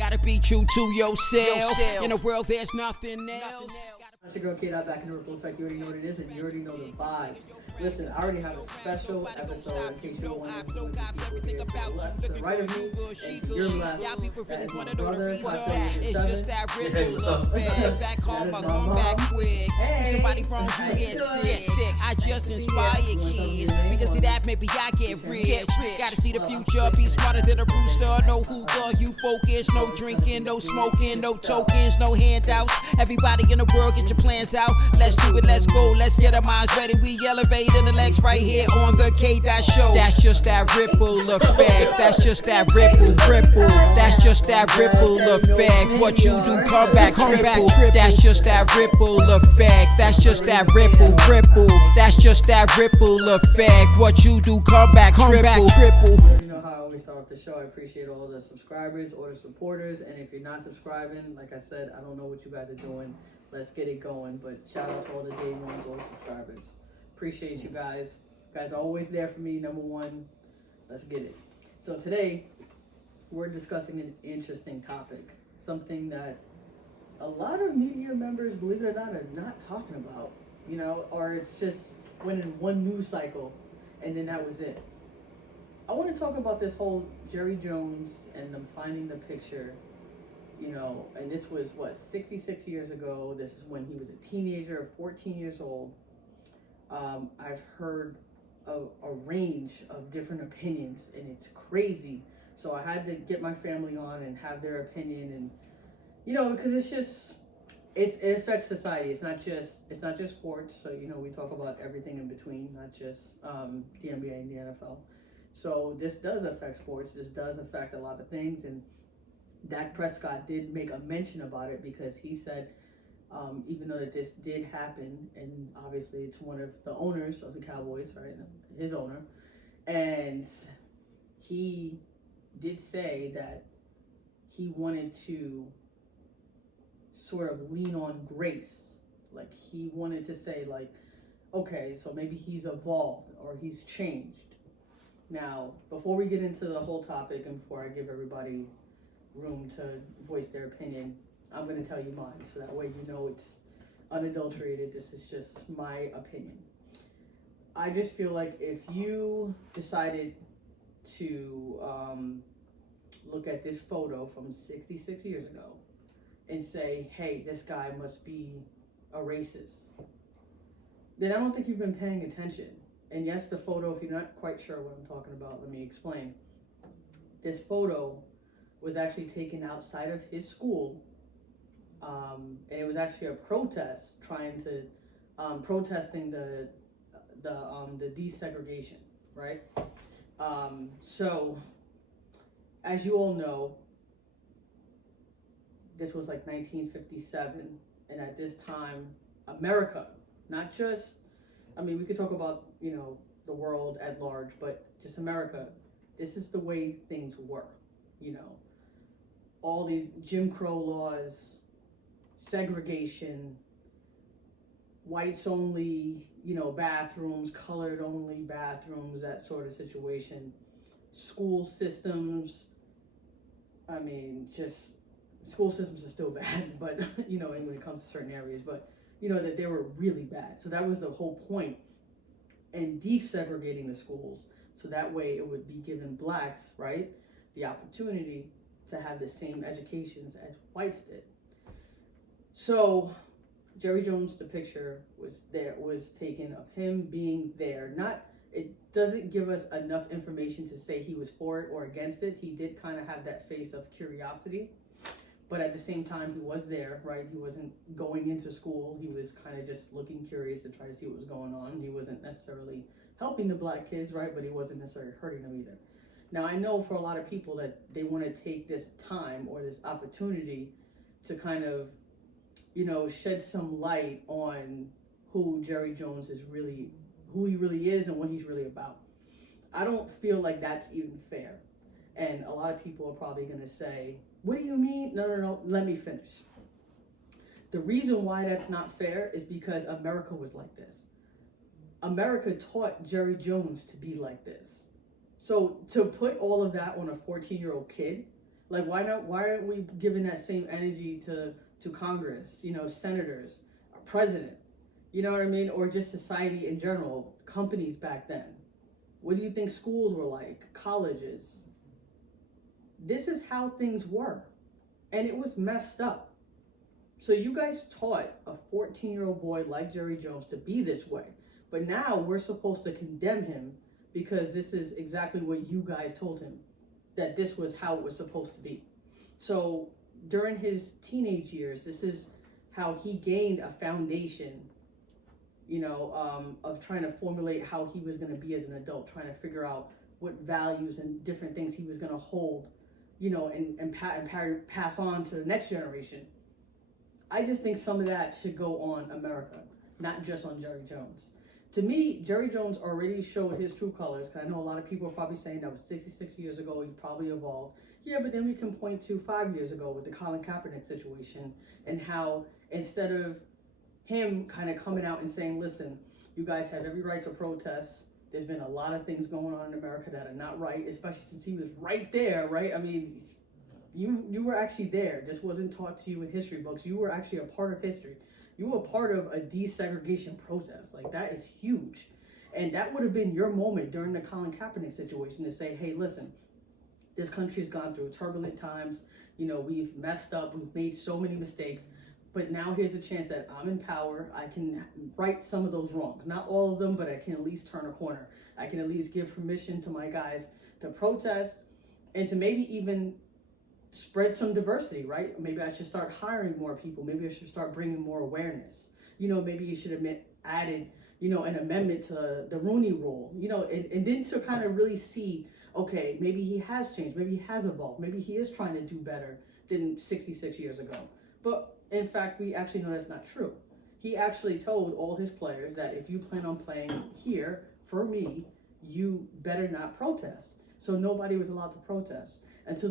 Gotta be true to yourself. In a world, there's nothing else. It's your girl Kate out back in the Ripple Effect. You already know what it is, and you already know the vibes. Listen, I already have a special episode in case you're wondering who is the people here to the right of me and to your left. That is my brother, It's just that ripple effect. Back home, I my come mom. back quick. Hey. Somebody wrong, you get sick. I just inspire kids. Because of that, maybe I get rich. Gotta see the future, be smarter than a rooster. No hookah, you focus. No drinking, no smoking, no tokens, no handouts. Everybody in the world, get your plans out. Let's do it, let's go, let's get our minds ready. We elevate intellects right here on the K-Dot Show. That's just that ripple effect. That's just that ripple. That's just that ripple effect. What you do, come back triple. That's just that ripple effect. That's just that ripple. That's just that ripple effect. What you do, come back triple. You know how I always start off the show. I appreciate all the subscribers or the supporters. And if you're not subscribing, like I said, I don't know what you guys are doing. Let's get it going. But shout out to all the day ones, all the subscribers. Appreciate you guys. You guys are always there for me, number one. Let's get it. So today, we're discussing an interesting topic. Something that a lot of media members, believe it or not, are not talking about. You know, or it's just went in one news cycle and then that was it. I want to talk about this whole Jerry Jones and them finding the picture, you know, and this was 66 years ago. This is when he was a teenager, 14 years old. I've heard a range of different opinions and it's crazy. So I had to get my family on and have their opinion, and you know, because it's just it affects society. It's not just sports. So you know, we talk about everything in between, not just the NBA and the NFL. So this does affect sports. This does affect a lot of things, and Dak Prescott did make a mention about it because he said, even though that this did happen, and obviously it's one of the owners of the Cowboys, right? His owner, and he did say that he wanted to sort of lean on grace. Like he wanted to say like, okay, so maybe he's evolved or he's changed. Now, before we get into the whole topic and before I give everybody room to voice their opinion, I'm going to tell you mine so that way you know it's unadulterated. This is just my opinion. I just feel like if you decided to look at this photo from 66 years ago and say, hey, this guy must be a racist, then I don't think you've been paying attention. And yes, the photo, if you're not quite sure what I'm talking about, let me explain. This photo was actually taken outside of his school, and it was actually a protest trying to protesting the desegregation, right? So as you all know, this was like 1957, and at this time, America, not just, I mean, we could talk about, you know, the world at large, but just America, this is the way things were, you know. All these Jim Crow laws, segregation, whites only, you know, bathrooms, colored only bathrooms, that sort of situation. School systems, I mean, just, school systems are still bad, but, you know, and when it comes to certain areas, but, you know, that they were really bad. So that was the whole point in desegregating the schools. So that way it would be given blacks, right, the opportunity to have the same educations as whites did. So Jerry Jones, the picture was taken of him being there. Not, it doesn't give us enough information to say he was for it or against it. He did kind of have that face of curiosity, but at the same time he was there, right? He wasn't going into school. He was kind of just looking curious to try to see what was going on. He wasn't necessarily helping the black kids, right? But he wasn't necessarily hurting them either. Now I know for a lot of people that they want to take this time or this opportunity to kind of, you know, shed some light on who Jerry Jones is really, who he really is and what he's really about. I don't feel like that's even fair. And a lot of people are probably going to say, what do you mean? No, let me finish. The reason why that's not fair is because America was like this. America taught Jerry Jones to be like this. So to put all of that on a 14-year-old kid Like, why aren't we giving that same energy to Congress, senators, president, you know what I mean? Or just society in general, companies back then. What do you think schools were like? Colleges? This is how things were. And it was messed up. So you guys taught a 14-year-old boy like Jerry Jones to be this way. But now we're supposed to condemn him because this is exactly what you guys told him, that this was how it was supposed to be. So during his teenage years, this is how he gained a foundation, of trying to formulate how he was going to be as an adult, trying to figure out what values and different things he was going to hold, and pass on to the next generation. I just think some of that should go on America, not just on Jerry Jones. To me, Jerry Jones already showed his true colors. Cause I know a lot of people are probably saying that was 66 years ago, he probably evolved. Yeah, but then we can point to 5 years ago with the Colin Kaepernick situation and how instead of him kind of coming out and saying, listen, you guys have every right to protest. There's been a lot of things going on in America that are not right, especially since he was right there, right? I mean, you were actually there. This wasn't taught to you in history books. You were actually a part of history. You were a part of a desegregation protest. Like, that is huge. And that would have been your moment during the Colin Kaepernick situation to say, hey, listen, this country's gone through turbulent times. We've messed up. We've made so many mistakes. But now here's a chance that I'm in power. I can right some of those wrongs. Not all of them, but I can at least turn a corner. I can at least give permission to my guys to protest and to maybe even spread some diversity, right? Maybe I should start hiring more people. Maybe I should start bringing more awareness. Maybe you should have added, an amendment to the Rooney Rule, and then to kind of really see, okay, maybe he has changed. Maybe he has evolved. Maybe he is trying to do better than 66 years ago. But in fact, we actually know that's not true. He actually told all his players that if you plan on playing here for me, you better not protest. So nobody was allowed to protest until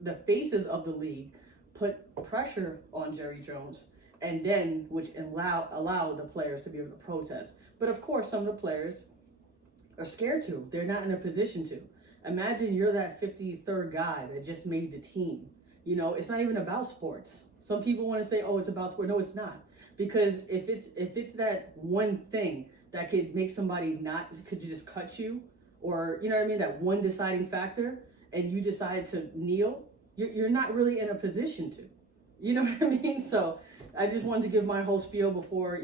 the faces of the league put pressure on Jerry Jones, and then which allowed the players to be able to protest. But of course, some of the players are scared to. They're not in a position to. Imagine you're that 53rd guy that just made the team. It's not even about sports. Some people want to say, oh, it's about sport. No, it's not. Because if it's that one thing that could make somebody could just cut you, or, that one deciding factor, and you decide to kneel, you're not really in a position to. You know what I mean? So I just wanted to give my whole spiel before,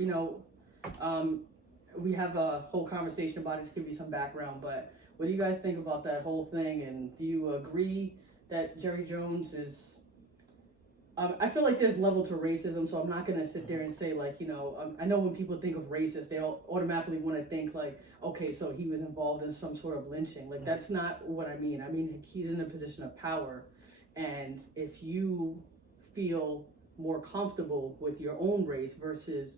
we have a whole conversation about it to give you some background. But what do you guys think about that whole thing? And do you agree that Jerry Jones is... I feel like there's level to racism, so I'm not going to sit there and say, like, I know when people think of racist, they automatically want to think, like, okay, so he was involved in some sort of lynching. Like, that's not what I mean. I mean, he's in a position of power, and if you feel more comfortable with your own race versus,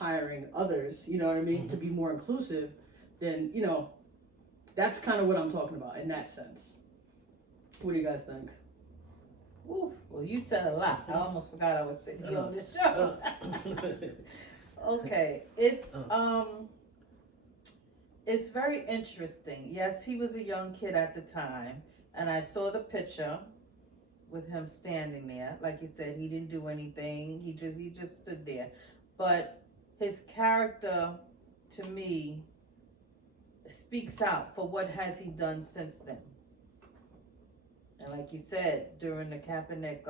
hiring others, you know what I mean, to be more inclusive, then, that's kind of what I'm talking about in that sense. What do you guys think? Ooh, well, you said a lot. I almost forgot I was sitting here on this show. Okay, it's very interesting. Yes, he was a young kid at the time, and I saw the picture with him standing there. Like you said, he didn't do anything. He just stood there. But his character, to me, speaks out for what has he done since then. And like you said, during the Kaepernick,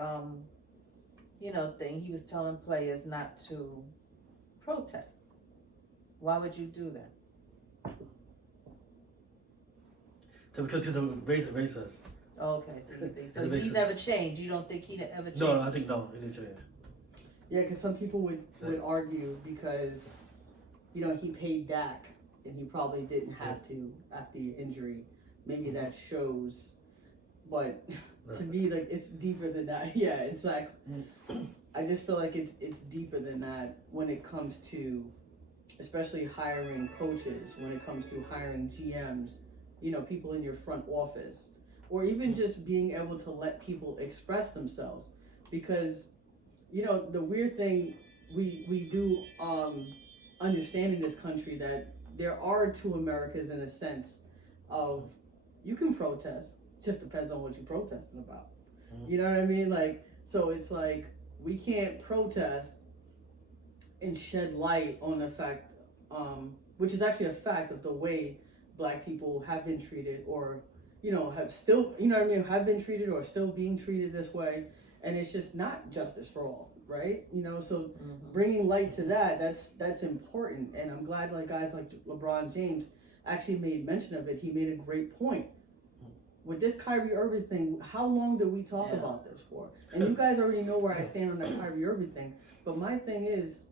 thing, he was telling players not to protest. Why would you do that? Because he's a racist. Okay, so you think so? He never changed. You don't think he ever changed? No, I think no, he didn't change. Yeah, because some people would argue because, he paid Dak, and he probably didn't have to after the injury. Maybe that shows. But to me, like, it's deeper than that. Yeah, it's like, I just feel like it's deeper than that when it comes to, especially hiring coaches, when it comes to hiring GMs, people in your front office, or even just being able to let people express themselves. Because, the weird thing we do understand in this country that there are two Americas in a sense of, you can protest, just depends on what you're protesting about. Mhm. You know what I mean? Like, so it's like we can't protest and shed light on the fact, which is actually a fact of the way Black people have been treated, or have still, have been treated or still being treated this way, and it's just not justice for all, right? So bringing light to that's important, and I'm glad like guys like LeBron James actually made mention of it. He made a great point. With this Kyrie Irving thing, how long did we talk about this for? And you guys already know where I stand on that Kyrie Irving thing. But my thing is,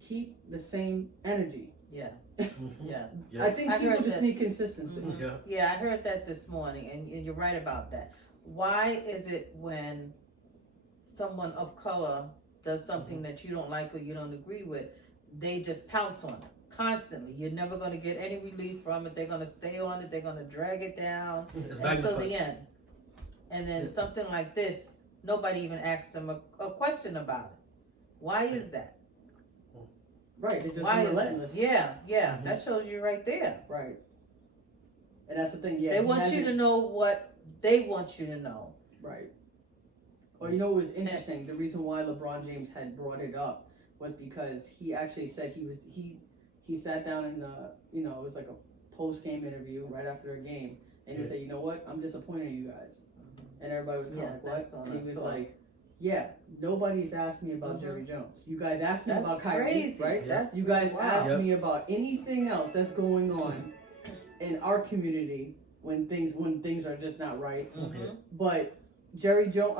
keep the same energy. Yes. Mhm. Yes. Yeah. I think I people heard just that. need consistency. Mhm. Yeah. Yeah, I heard that this morning, and you're right about that. Why is it when someone of color does something that you don't like or you don't agree with, they just pounce on it constantly? You're never going to get any relief from it. They're going to stay on it. They're going to drag it down It's until magnified. the end. And then Yeah. something like this, nobody even asks them a question about it. Why is that? Right, they're just Why is relentless. that? Yeah, Mhm. that shows you right there. Right. And that's the thing, yeah. They he want you hasn't- to know what they want you to know. Right. Well, what was interesting? The reason why LeBron James had brought it up was because he actually said he sat down in the, it was like a post-game interview right after a game, and he Yeah. said, you know what, I'm disappointed in you guys. And everybody was kind of Yeah, like, that's what? all And I he was saw. like, yeah, nobody's asked me about Mhm. Jerry Jones. You guys asked me That's about Kyrie, crazy, right? Yeah. That's You guys wow. asked Yep. me about anything else that's going on in our community when things are just not right. Mhm. But Jerry Jones,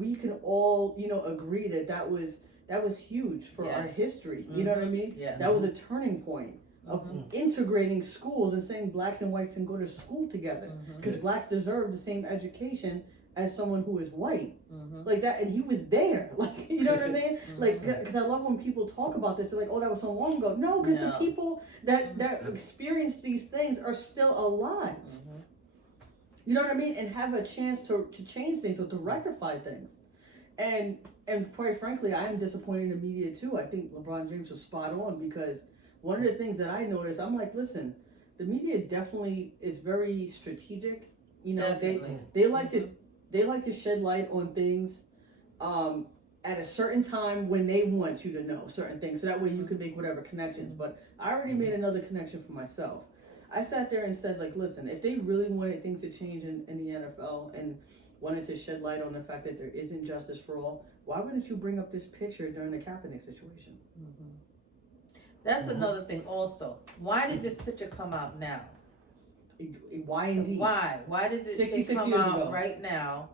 we can all, agree that was huge for Yeah. our history. You know what I mean? Yeah. That was a turning point of Mhm. integrating schools and saying blacks and whites can go to school together, Mhm. because blacks deserve the same education as someone who is white, Mhm. like that. And he was there, like, you know what I mean? Like, Mhm. because I love when people talk about this. They're like, "Oh, that was so long ago." No, because the No. people that experience these things are still alive. Mhm. You know what I mean? And have a chance to change things or to rectify things. And quite frankly, I am disappointed in the media too. I think LeBron James was spot on, because one of the things that I noticed, I'm like, listen, the media definitely is very strategic. Definitely. They like to shed light on things at a certain time when they want you to know certain things, so that way you can make whatever connections. But I already made another connection for myself. I sat there and said, like, listen, if they really wanted things to change in the NFL and wanted to shed light on the fact that there isn't justice for all, why wouldn't you bring up this picture during the Kaepernick situation? Mhm. That's Mhm. another thing also. Why did this picture come out now? Why indeed? Why? Why did it 66 come years out ago. right now?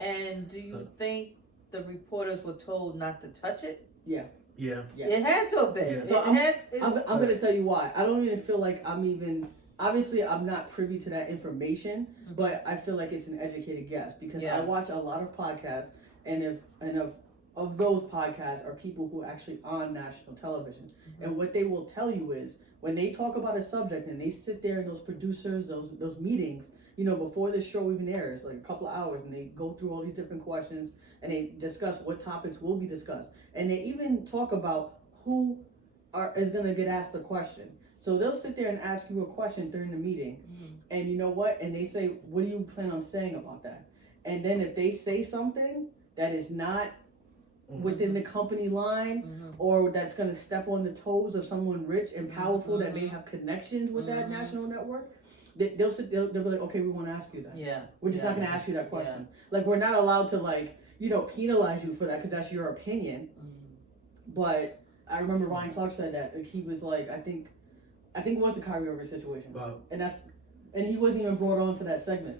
And do you think the reporters were told not to touch it? Yeah. Yeah. It had to have been. Yeah. So It's- I'm going to tell you why. I don't even feel like obviously I'm not privy to that information, Mhm. but I feel like it's an educated guess, because Yeah. I watch a lot of podcasts, and of those podcasts are people who are actually on national television. Mm-hmm. And what they will tell you is, when they talk about a subject and they sit there in those producers, those meetings, before the show even airs, like a couple of hours, and they go through all these different questions and they discuss what topics will be discussed. And they even talk about who is going to get asked a question. So they'll sit there and ask you a question during the meeting, Mhm. and you know what? And they say, what do you plan on saying about that? And then if they say something that is not within the company line, Mhm. or that's going to step on the toes of someone rich and powerful that may Mhm. have connections with that Mhm. national network, they'll be like, okay, we want to ask you that. Yeah. We're just not going to ask you that question. Like, we're not allowed to, penalize you for that, because that's your opinion. Mhm. But I remember Ryan Clark said that he was like, I think it was the Kyrie Irving situation, Wow. and he wasn't even brought on for that segment.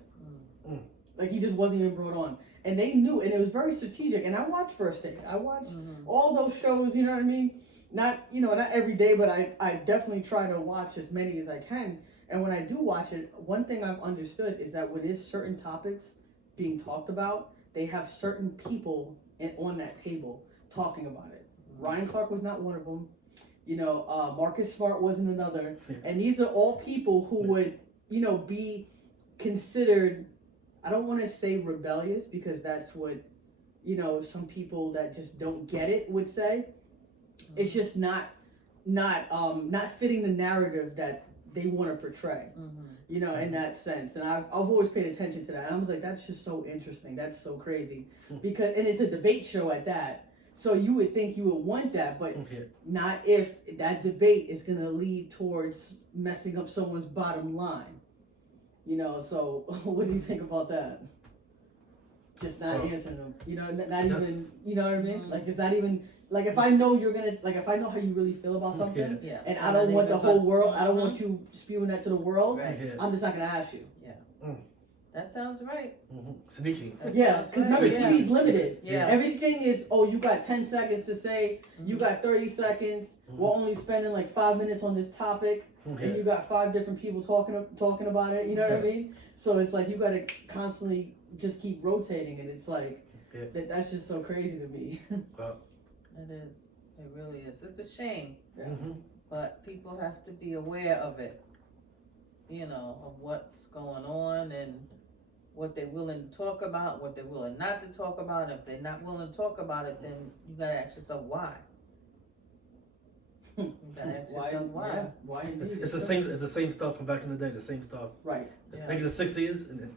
Mm. Like, he just wasn't even brought on, and they knew, and it was very strategic. And I watched First Take. I watched Mhm. all those shows. You know what I mean? Not every day, but I definitely try to watch as many as I can. And when I do watch it, one thing I've understood is that when there's certain topics being talked about, they have certain people on that table talking about it. Ryan Clark was not one of them. Marcus Smart wasn't another. And these are all people who would, be considered, I don't want to say rebellious, because that's what, some people that just don't get it would say. It's just not fitting the narrative that they want to portray, Mhm. you know, in that sense. And I've always paid attention to that. I was like, that's just so interesting. That's so crazy. Because, and it's a debate show at that. So you would think you would want that, but Yeah. not if that debate is going to lead towards messing up someone's bottom line. You know, so what do you think about that? Just not Well, answering them. You know, not that's- even, you know what I mean? Mhm. Like, it's not even, like, if I know you're going to, like, if I know how you really feel about something, Yeah. and I don't want the whole world, I don't want Mhm. you spewing that to the world, Right. Yeah. I'm just not going to ask you. That sounds right. Sneaky. That Yeah, sounds because right. remember, Yeah. TV's limited. Yeah. Everything is, oh, you got 10 seconds to say, you Mhm. got 30 seconds, we're only spending like 5 minutes on this topic, and Yeah. you got 5 different people talking about it, you know what I Yeah. mean? So it's like you got to constantly just keep rotating, and it's like, Yeah. that's just so crazy to me. It is. It really is. It's a shame, Yeah. but people have to be aware of it. You know, of what's going on and what they're willing to talk about, what they're willing not to talk about. If they're not willing to talk about it, then you gotta ask yourself why. You gotta ask yourself why. Yeah, why indeed? It's the same. It's the same stuff from back in the day. The same stuff. Right. Yeah. Like in the '60s, and then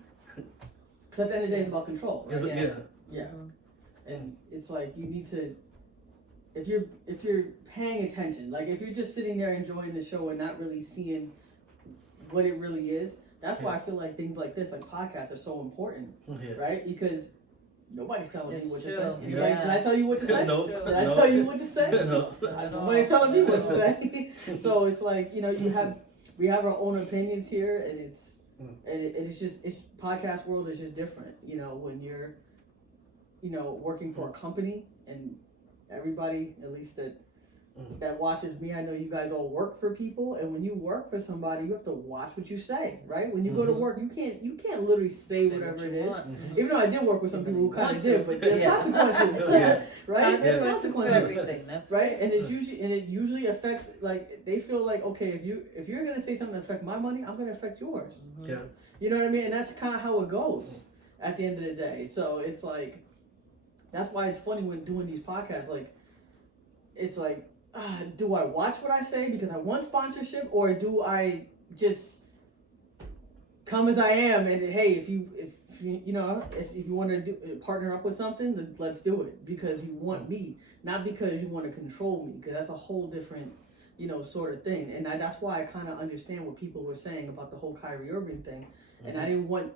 Because at the end of the day, it's about control, right? yeah. Yeah. Yeah. Mhm. And it's like you need to, if you're paying attention, like if you're just sitting there enjoying the show and not really seeing what it really is, that's why I feel like things like this, like podcasts, are so important, Yeah. right? Because nobody's telling It's you what true. to say. Yeah. Like, did I tell you what to say? No. Did I No. tell you what to say? No. Nobody's telling me what to say. So it's like, you know, we have our own opinions here, and it's podcast world is just different. You know, when you're, you know, working for a company, and everybody, at least that watches me, I know you guys all work for people, and when you work for somebody, you have to watch what you say, right? When you go to work, you can't literally say whatever it is. Even though I did work with some people who kind of did, but there's Yeah. consequences, Yes. right? There's Consequences for consequences. everything. That's Right, and it usually affects, like, they feel like, okay, if you're gonna say something that affect my money, I'm gonna affect yours. Mhm. Yeah. You know what I mean? And that's kind of how it goes at the end of the day. So it's like, that's why it's funny when doing these podcasts. Like, it's like, do I watch what I say because I want sponsorship, or do I just come as I am? And hey, if you want to partner up with something, then let's do it because you want me, not because you want to control me. Because that's a whole different, you know, sort of thing. And that's why I kind of understand what people were saying about the whole Kyrie Irving thing. And I didn't want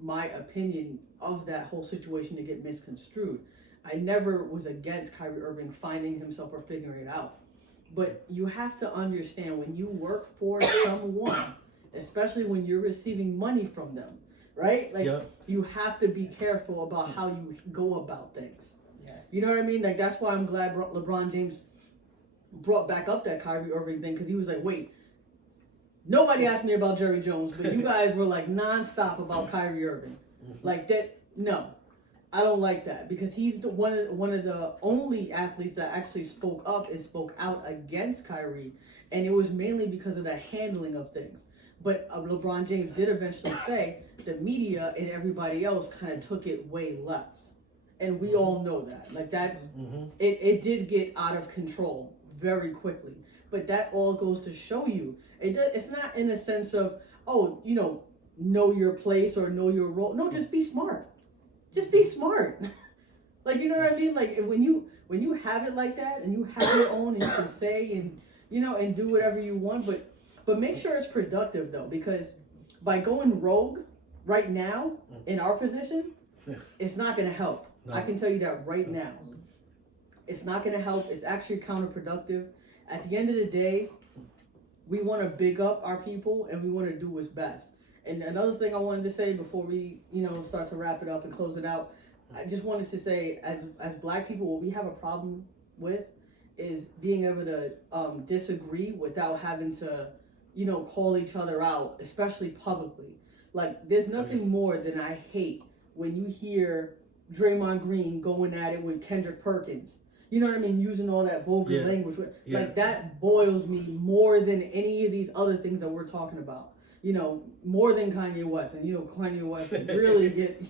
my opinion of that whole situation to get misconstrued. I never was against Kyrie Irving finding himself or figuring it out. But you have to understand, when you work for someone, especially when you're receiving money from them, right? Like, Yeah. you have to be careful about how you go about things. Yes. You know what I mean? Like, that's why I'm glad LeBron James brought back up that Kyrie Irving thing, because he was like, wait, nobody asked me about Jerry Jones, but you guys were like nonstop about Kyrie Irving. Like that, no, I don't like that, because he's one of the only athletes that actually spoke up and spoke out against Kyrie, and it was mainly because of the handling of things. But LeBron James did eventually say the media and everybody else kind of took it way left, and we all know that. Like that, it did get out of control very quickly. But that all goes to show you, it's not in a sense of, oh, you know your place or know your role. No, just be smart. Just be smart. Like, you know what I mean? Like, when you have it like that, and you have your own, and you can say and, you know, and do whatever you want, but make sure it's productive, though, because by going rogue right now in our position, it's not going to help. No. I can tell you that right now. It's not going to help. It's actually counterproductive. At the end of the day, we want to big up our people, and we want to do what's best. And another thing I wanted to say before we, you know, start to wrap it up and close it out, I just wanted to say, as Black people, what we have a problem with is being able to disagree without having to, you know, call each other out, especially publicly. Like, there's nothing more than I hate when you hear Draymond Green going at it with Kendrick Perkins. You know what I mean? Using all that vulgar language. Like, that boils me more than any of these other things that we're talking about. You know, more than Kanye West. And, you know, Kanye West really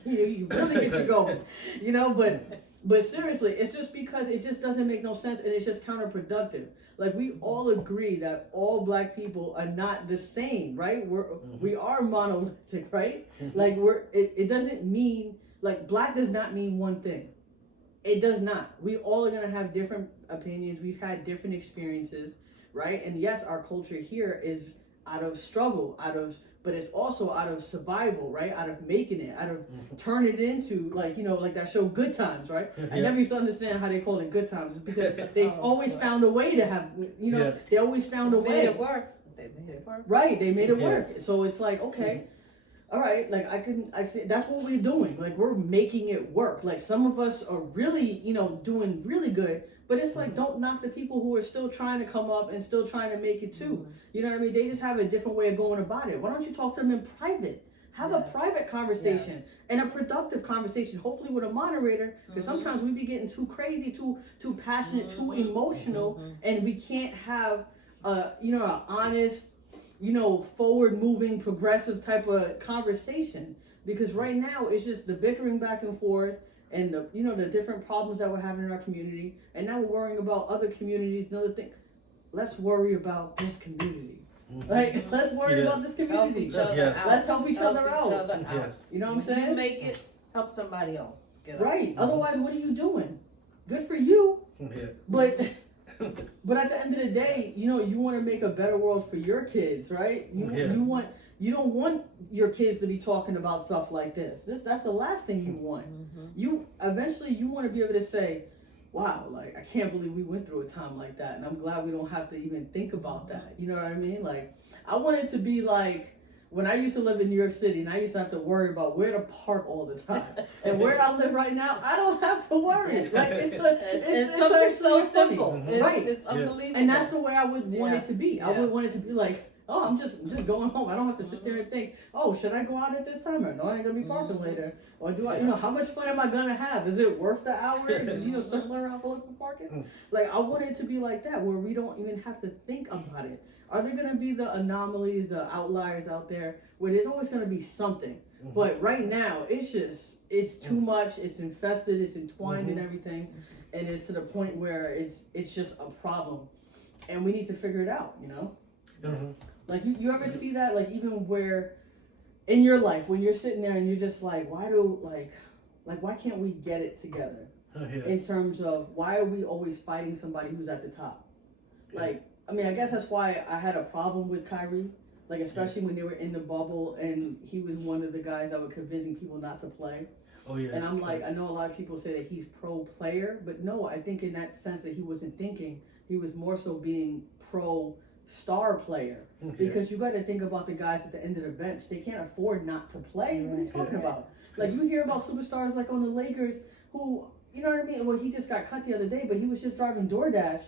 you really get you going. You know, but But seriously, it's just because it just doesn't make no sense and it's just counterproductive. Like we all agree that all black people are not the same, right? We are monolithic, right? Like it doesn't mean like black does not mean one thing. It does not. We all are gonna have different opinions. We've had different experiences, right? And yes, our culture here is out of struggle, but it's also out of survival, right? Out of making it, out of turning it into like, like that show Good Times, right? Yeah. I never used to understand how they call it Good Times. It's because they've always found a way to have, they always found a way. They made it work. Right, they made it work. So it's like, okay, all right, like I see that's what we're doing. Like we're making it work. Like some of us are really, doing really good. But it's like, don't knock the people who are still trying to come up and still trying to make it too. You know what I mean? They just have a different way of going about it. Why don't you talk to them in private? Have a private conversation and a productive conversation, hopefully with a moderator, because sometimes we be getting too crazy, too passionate, too emotional, and we can't have an honest, forward-moving, progressive type of conversation. Because right now it's just the bickering back and forth. And the different problems that we're having in our community, and now we're worrying about other communities and other things. Let's worry about this community. Like, let's worry about this community. Let's help each other out. Yes. You know what I'm saying? You make it, help somebody else get up. Right. Otherwise, what are you doing? Good for you. Yeah. But at the end of the day, you want to make a better world for your kids, right? You don't want your kids to be talking about stuff like this. That's the last thing you want. You eventually want to be able to say, wow, like I can't believe we went through a time like that, and I'm glad we don't have to even think about that. You know what I mean? Like I want it to be like when I used to live in New York City and I used to have to worry about where to park all the time. And where I live right now, I don't have to worry. Like it's something so simple. Right. It's unbelievable. And that's the way I would want it to be. I would want it to be like, oh, I'm just going home. I don't have to sit there and think, oh, should I go out at this time? Or no, I ain't gonna be parking later. Or do I, how much fun am I gonna have? Is it worth the hour? Circling around for local parking? Like, I want it to be like that, where we don't even have to think about it. Are there gonna be the anomalies, the outliers out there, where there's always gonna be something? But right now, it's too much. It's infested. It's entwined in everything, and it's to the point where it's just a problem, and we need to figure it out. Like you ever see that, like even where in your life when you're sitting there and you're just like, why can't we get it together? In terms of why are we always fighting somebody who's at the top? Like, I mean, I guess that's why I had a problem with Kyrie, like especially when they were in the bubble and he was one of the guys that were convincing people not to play. Oh yeah. And I'm like, I know a lot of people say that he's pro player, but no, I think in that sense that he wasn't thinking, he was more so being pro star player, because you got to think about the guys at the end of the bench. They can't afford not to play. What are you talking about? Like you hear about superstars like on the Lakers who, you know what I mean? Well, he just got cut the other day, but he was just driving DoorDash.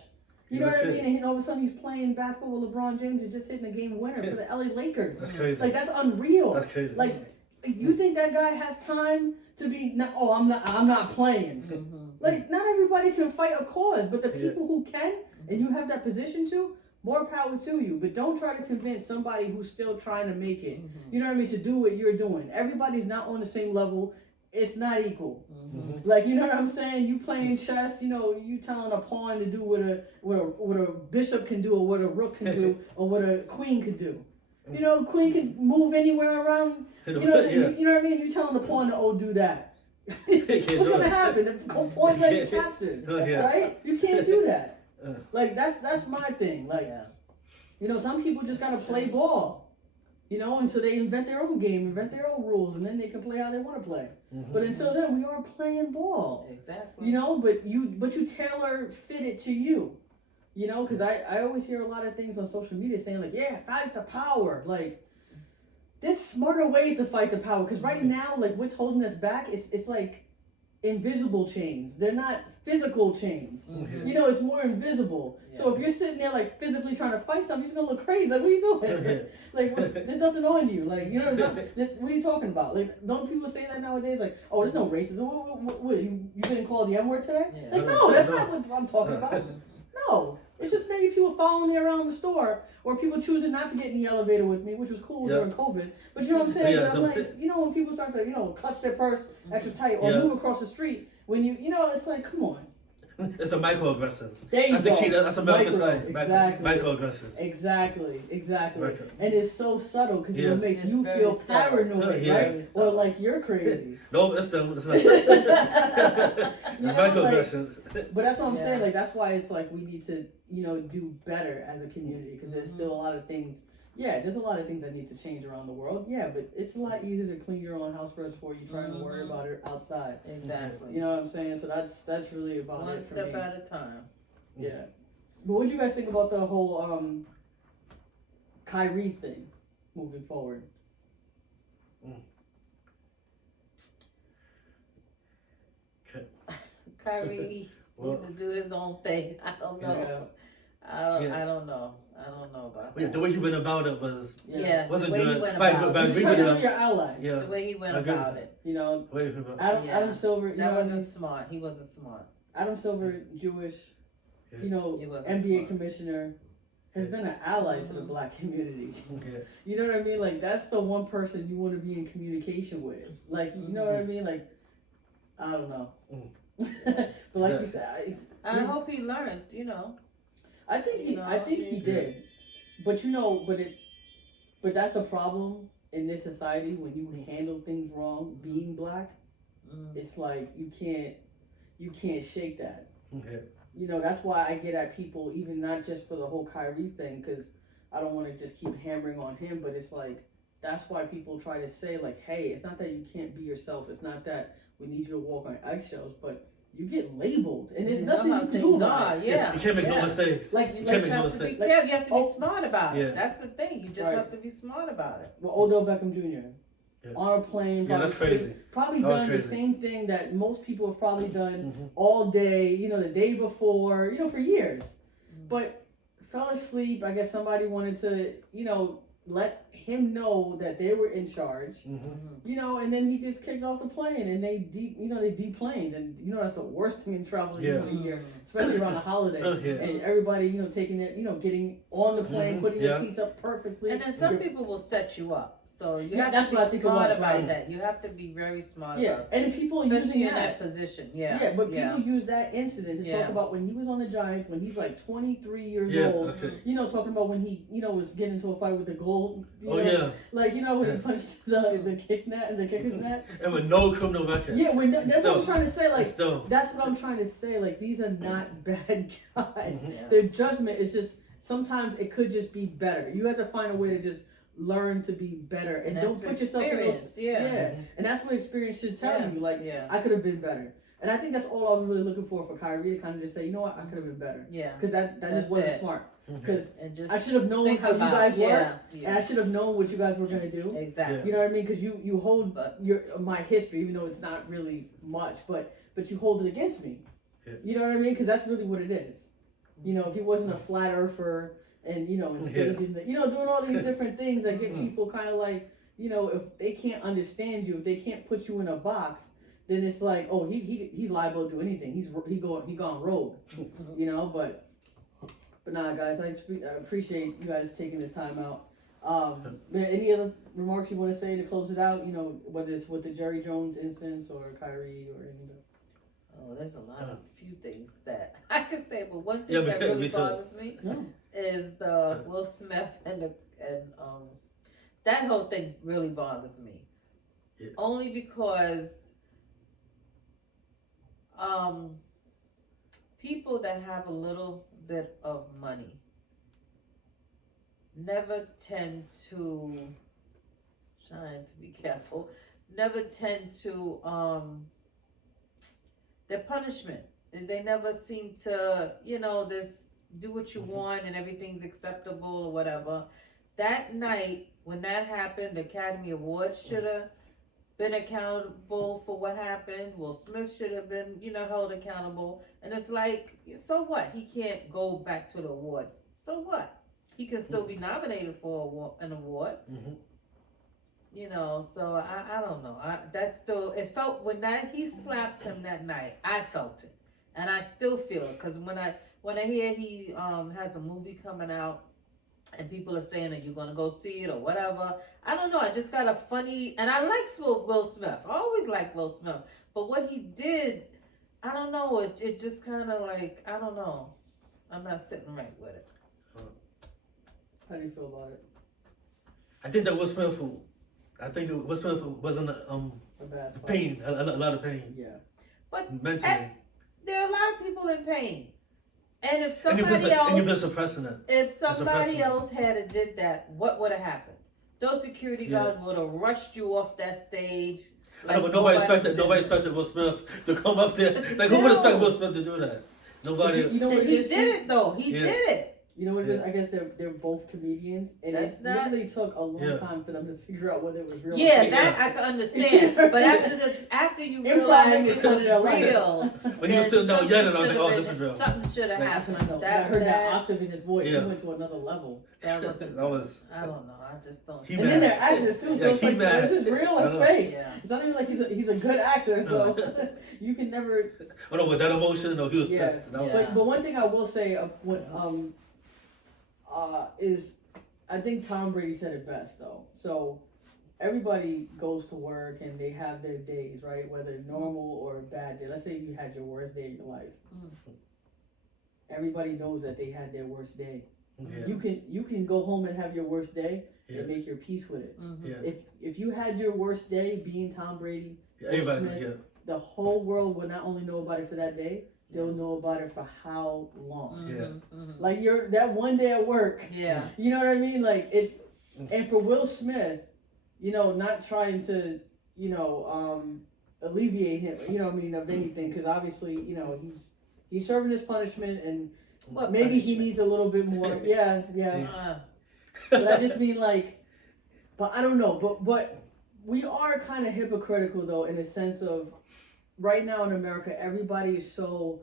You know what I mean? And all of a sudden he's playing basketball with LeBron James and just hitting a game winner for the LA Lakers. That's crazy. Like that's unreal. That's crazy. Like you think that guy has time to be? I'm not playing. Like not everybody can fight a cause, but the people who can, and you have that position to. More power to you, but don't try to convince somebody who's still trying to make it, you know what I mean, to do what you're doing. Everybody's not on the same level. It's not equal. Like, you know what I'm saying? You playing chess, you telling a pawn to do what a bishop can do, or what a rook can do, or what a queen can do. Queen can move anywhere around. You know what I mean? You telling the pawn to do that. What's gonna happen? The pawn's like captured, right? You can't do that. Like that's my thing. Like, some people just gotta play ball, until they invent their own game, invent their own rules, and then they can play how they want to play. But until then, we are playing ball. Exactly. But you tailor fit it to you. Because I always hear a lot of things on social media saying like, yeah, fight the power. Like, there's smarter ways to fight the power. Because right now, like what's holding us back, it's like invisible chains. They're not physical chains. It's more invisible. So if you're sitting there like physically trying to fight something, you're just gonna look crazy. Like, what are you doing? Like, there's nothing on you. Like, what are you talking about? Like, don't people say that nowadays? Like, oh, there's no racism. What you been called the N-word today? Like, no, that's not what I'm talking about. No, it's just maybe people following me around the store, or people choosing not to get in the elevator with me, which was cool Yeah. during COVID. But you know what I'm saying? Yeah, But I'm so- like, you know, when people start to, you know, clutch their purse extra tight or Yeah. move across the street, when you know, it's like, come on. It's the microaggressions. There you That's go. the key. That's American Micro, thing. exactly. Microaggressions. Exactly. Micro. And it's so subtle because Yeah. it'll make It's you very feel subtle. paranoid, Yeah. right? Very Or subtle. like you're crazy. No, it's them. It's not. You It's know, microaggressions. But that's what I'm Yeah. saying. Like that's why it's like we need to, you know, do better as a community because there's still a lot of things. Yeah, there's a lot of things that need to change around the world. Yeah, but it's a lot easier to clean your own house first before you trying to worry about it outside. Exactly. You know what I'm saying? So that's really about One it for step me. at a time. Yeah. But what do you guys think about the whole Kyrie thing moving forward? Kyrie Well- needs to do his own thing. I don't know. Yeah. I don't know. I don't know about Yeah, that. the way he went about it was Yeah, wasn't the way good. he went But- about but- it. You but- try to be your ally. yeah. The way he went I agree. about it. You know, Way he went- Adam Silver. You know That what I mean? wasn't smart. He wasn't smart. Adam Silver, Jewish. Yeah. You know, He wasn't NBA smart. commissioner. Has been an ally to the Mhm. black community. Yeah. You know what I mean? Like that's the one person you want to be in communication with. Like you know what I mean? Like I don't know. but like Yeah. you said, And I hope he learned, you know. I think he, You know, I think he did. just- But you know, but that's the problem in this society when you handle things wrong. Being black, Mm. it's like you can't shake that. Yeah. You know, that's why I get at people, even not just for the whole Kyrie thing, because I don't want to just keep hammering on him, but it's like, that's why people try to say, like, hey, it's not that you can't be yourself. It's not that we need you to walk on eggshells, but you get labeled, and there's You know nothing how you can do things about are, it. yeah. You can't make no yeah. mistakes. Like, You You just can't make no have to be mistake. careful. You have to be Oh. smart about it. Yeah. That's the thing. You just Right. have to be smart about it. well, Odell Beckham Jr. Yeah. on a plane, Yeah, that's probably crazy. probably That was done the crazy. same thing that most people have probably done Mhm. all day, you know, the day before, you know, for years. Mm. But fell asleep. I guess somebody wanted to, you know, let him know that they were in charge, Mhm. you know, and then he gets kicked off the plane and they deplaned. And, you know, that's the worst thing in traveling Yeah. in a year, especially around a holiday. Oh, yeah. And everybody, you know, taking it, you know, getting on the plane, Mhm. putting Yeah. their seats up perfectly. And then some You're- people will set you up. So you Yeah, have that's to what I be think smart about, about right. that. You have to be very smart Yeah, about and people are especially using in that. that position. Yeah. Yeah, but yeah. people use that incident to Yeah. talk about when he was on the Giants, when he's like 23 years Yeah. old. Okay. You know, talking about when he, you know, was getting into a fight with the gold. You Oh know, yeah. Like, you know, when Yeah. he punched the kick net and the kicker's net. And with no criminal record. Yeah, that's what I'm trying to say. Like, Still. that's what I'm trying to say. Like, these are not bad guys. Mhm. Yeah. Their judgment is just, sometimes it could just be better. You have to find a way to just learn to be better and And don't that's put yourself in those. experience, yeah. And that's what experience should tell Yeah. you. Like, Yeah. I could have been better. And I think that's all I was really looking for Kyrie to kind of just say, you know what, I could have been better. Yeah. Because that That's just wasn't it. smart. Mhm. Because And just I should have known think how you about guys were. yeah. And I should have known what you guys were going to do. Exactly. You know what I mean? Because you hold But- my history, even though it's not really much, but you hold it against me. Yeah. You know what I mean? Because that's really what it is. You know, if he wasn't a flat earther and, you know, engaging, you know, doing all these different things that get Mhm. people kind of like, you know, if they can't understand you, if they can't put you in a box, then it's like, oh, he's liable to do anything. He gone rogue, you know. But nah, guys, I appreciate you guys taking this time out. Any other remarks you want to say to close it out? You know, whether it's with the Jerry Jones instance or Kyrie or anything. Oh, there's a lot of few things that I could say, but one thing Yeah, that me really too. bothers me No. is the Will Smith and that whole thing really bothers me. Yeah. Only because people that have a little bit of money never tend to trying to be careful, never tend to their punishment. They never seem to, you know, this do what you want and everything's acceptable or whatever. That night when that happened, the Academy Awards should have been accountable for what happened. Will Smith should have been, you know, held accountable. And it's like, so what? He can't go back to the awards. So what? He can still be nominated for an award. Mhm. You know, so I don't know. That still, it felt when he slapped him that night, I felt it. And I still feel it. Because When I hear he has a movie coming out and people are saying, are you gonna go see it or whatever? I don't know. I just got a funny, and I like Will Smith. I always like Will Smith, but what he did, I don't know. It just kind of like, I don't know. I'm not sitting right with it. How do you feel about it? I think that Will Smith was in A bad spot. pain, a lot of pain. Yeah. But Mentally. there are a lot of people in pain, and if And somebody you've been else, suppressing it. if somebody precedent. else had did that, what would have happened? Those security guards would have rushed you off that stage. I know, but nobody expected Will Smith to come up there. Like, who would expect Will Smith to do that? Nobody. You know what it He is? did it though. He Yeah. did it. You know what it is? I guess they're both comedians, and That's it not- literally took a long time for them to figure out whether it was real. or Yeah, fake. that I can understand. But after you Improv realize niggas it come was to LA. real, When he was sitting down yelling, I was like, oh, this is real. Something should have That's what I know. happened. I heard that That octave in his voice. Yeah. He went to another level. that wasn't. That was. I don't know. I just don't. He And then they're actors too, so Yeah, it's he like, mad. is this real I or know. fake? Yeah. It's not even like he's a good actor, so you can never. Oh no, with that emotion, no, he was Yeah. pissed. That was, Yeah. But one thing I will say is I think Tom Brady said it best though. So everybody goes to work and they have their days, right? Whether normal or a bad day. Let's say you had your worst day of your life. Everybody knows that they had their worst day. yeah, You can go home and have your worst day yeah, and make your peace with it. yeah. If you had your worst day being Tom Brady, Everybody, Smith, yeah. the whole world will not only know about it for that day, they'll know about it for how long. Like that one day at work, Yeah. you know what I mean? Like it, and for Will Smith, you know, not trying to, you know, alleviate him, you know, what I mean, of anything, because obviously, you know, he's serving his punishment, and What maybe he punishment? needs a little bit more. Yeah. But I just mean like, but I don't know, but we are kind of hypocritical though, in the sense of right now in America, everybody is so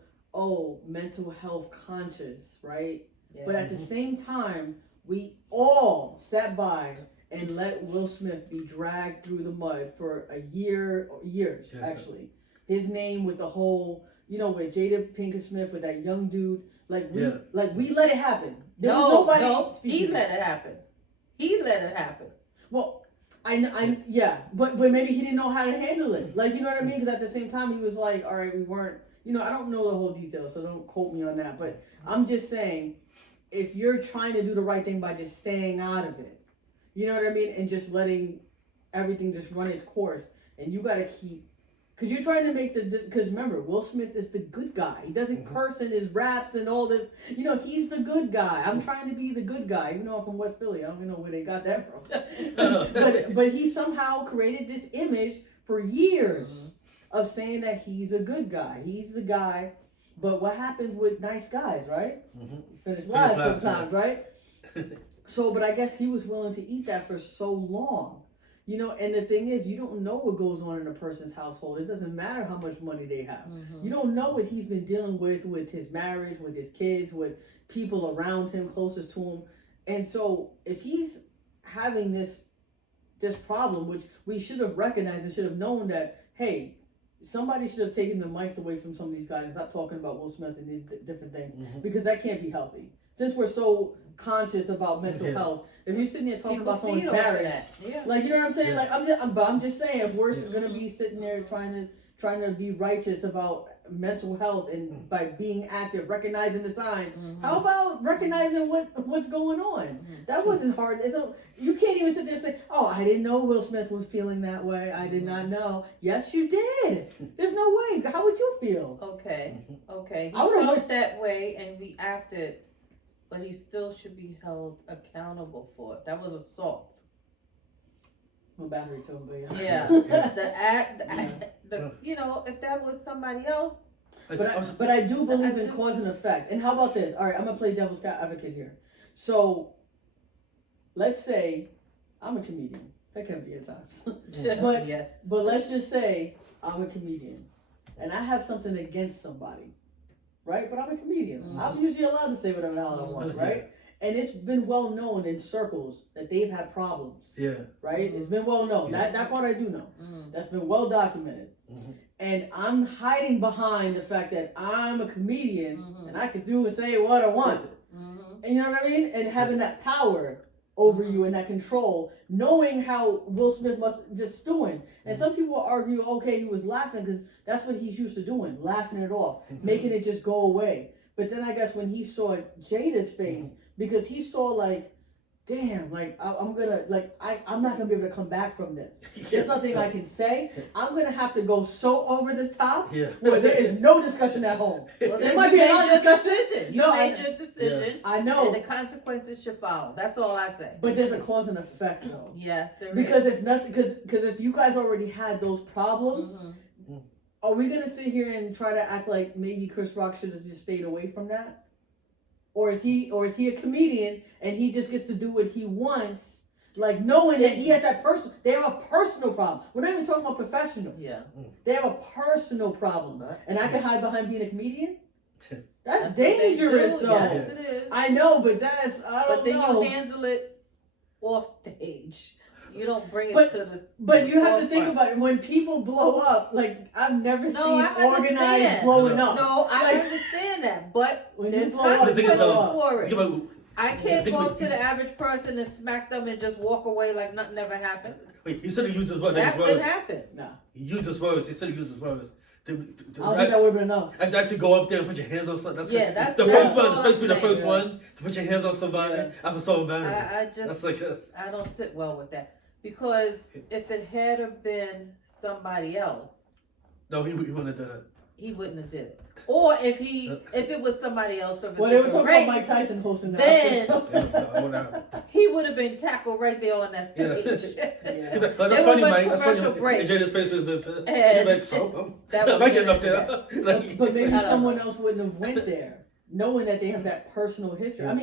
mental health conscious, right? Yeah. But at the same time, we all sat by and let Will Smith be dragged through the mud for years, Yes, actually. His name with the whole, you know, with Jada Pinkett Smith with that young dude, like we let it happen. There was nobody no, speaking he to let it happen. He let it happen. Well, yeah, but maybe he didn't know how to handle it. Like, you know what I mean? Because at the same time, he was like, all right, we weren't, you know, I don't know the whole details, so don't quote me on that. But I'm just saying, if you're trying to do the right thing by just staying out of it, you know what I mean? And just letting everything just run its course, and you got to keep, because you're trying to make because remember, Will Smith is the good guy. He doesn't curse in his raps and all this. You know, he's the good guy. I'm trying to be the good guy, even though I'm from West Philly. I don't even know where they got that from. but he somehow created this image for years of saying that he's a good guy. He's the guy. But what happens with nice guys, right? You finish last sometimes, right? So, but I guess he was willing to eat that for so long. You know, and the thing is, you don't know what goes on in a person's household. It doesn't matter how much money they have. You don't know what he's been dealing with his marriage, with his kids, with people around him, closest to him. And so if he's having this problem, which we should have recognized and should have known that, hey, somebody should have taken the mics away from some of these guys and stop talking about Will Smith and these different things, because that can't be healthy. Since we're so conscious about mental health, if you're sitting there talking about someone's marriage, like, you know what I'm saying? Like, I'm just saying, if we're gonna be sitting there trying to be righteous about mental health and by being active, recognizing the signs, how about recognizing what's going on? That wasn't hard. So you can't even sit there and say, "Oh, I didn't know Will Smith was feeling that way. I did not know." Yes, you did. There's no way. How would you feel? Okay. He I would've felt that way and reacted, but he still should be held accountable for it. That was assault. My battery too, but Yeah. You know, if that was somebody else. But I do believe in just- cause and effect. And how about this? All right, I'm gonna play devil's advocate here. So, let's say I'm a comedian. That can be at times. But yes. But let's just say I'm a comedian, and I have something against somebody, right? But I'm a comedian. I'm usually allowed to say whatever the hell I want, right? And it's been well known in circles that they've had problems. Yeah. Right? It's been well known. Yeah. That part I do know. That's been well documented. and I'm hiding behind the fact that I'm a comedian Mhm. and I can do and say what I want. Mhm. And you know what I mean? And having that power over you and that control, knowing how Will Smith must just doing. And some people argue, okay, he was laughing because that's what he's used to doing, laughing it off, making it just go away. But then I guess when he saw Jada's face, because he saw like, damn, like I'm gonna like I'm not gonna be able to come back from this. There's nothing I can say. I'm gonna have to go so over the top Yeah. where there is no discussion at home. Well, There then might you be a made lot your of discussion. decision. You No, made I- your decision. I And know, the consequences should follow. That's all I say. but there's a cause and effect though. Yes, there is. Because if nothing, because if you guys already had those problems, Mhm. are we gonna sit here and try to act like maybe Chris Rock should have just stayed away from that? Or is he a comedian and he just gets to do what he wants, like knowing that he has that person? They have a personal problem. We're not even talking about professional. Yeah. They have a personal problem, and I can hide behind being a comedian. That's That's what they dangerous, do. though. Yes, it is. I know, but that's I But don't then know. you handle it off stage. You don't bring it But- to the. But you have to think forefront. about it. When people blow up, like I've never No, seen I organized understand. blowing up. No, I Like, understand that, but when you there's blow up, The thing is, consequences though, for think it. about- I can't think go about- up to the average person and smack them and just walk away like nothing ever happened. Wait, he should have used his words. That His didn't words. happen. Nah, He used his words. He should have used his words. I don't think that would have been enough. And actually go up there and put your hands on something. That's Yeah, good. that's- the that's first one, all I'm especially the saying. first one, to put your hands on somebody. Yeah. That's what's so embarrassing. I That's just like us. I don't sit well with that because if it had have been somebody else, No, he wouldn't have done it. he wouldn't have did it. Or if it was somebody else of a Well, they were different talking race, about Mike Tyson hosting that. Then- Yeah, no, I wouldn't have. he would have been tackled right there on that Yeah. stage. Yeah. But There that's funny, was a Mike. That's funny. commercial break. And Jada's face would have been pissed. And He'd be like, so, that I'm would not getting have up there. been Like, But maybe I don't someone know. else wouldn't have went there, knowing that they have that personal history. Yeah. I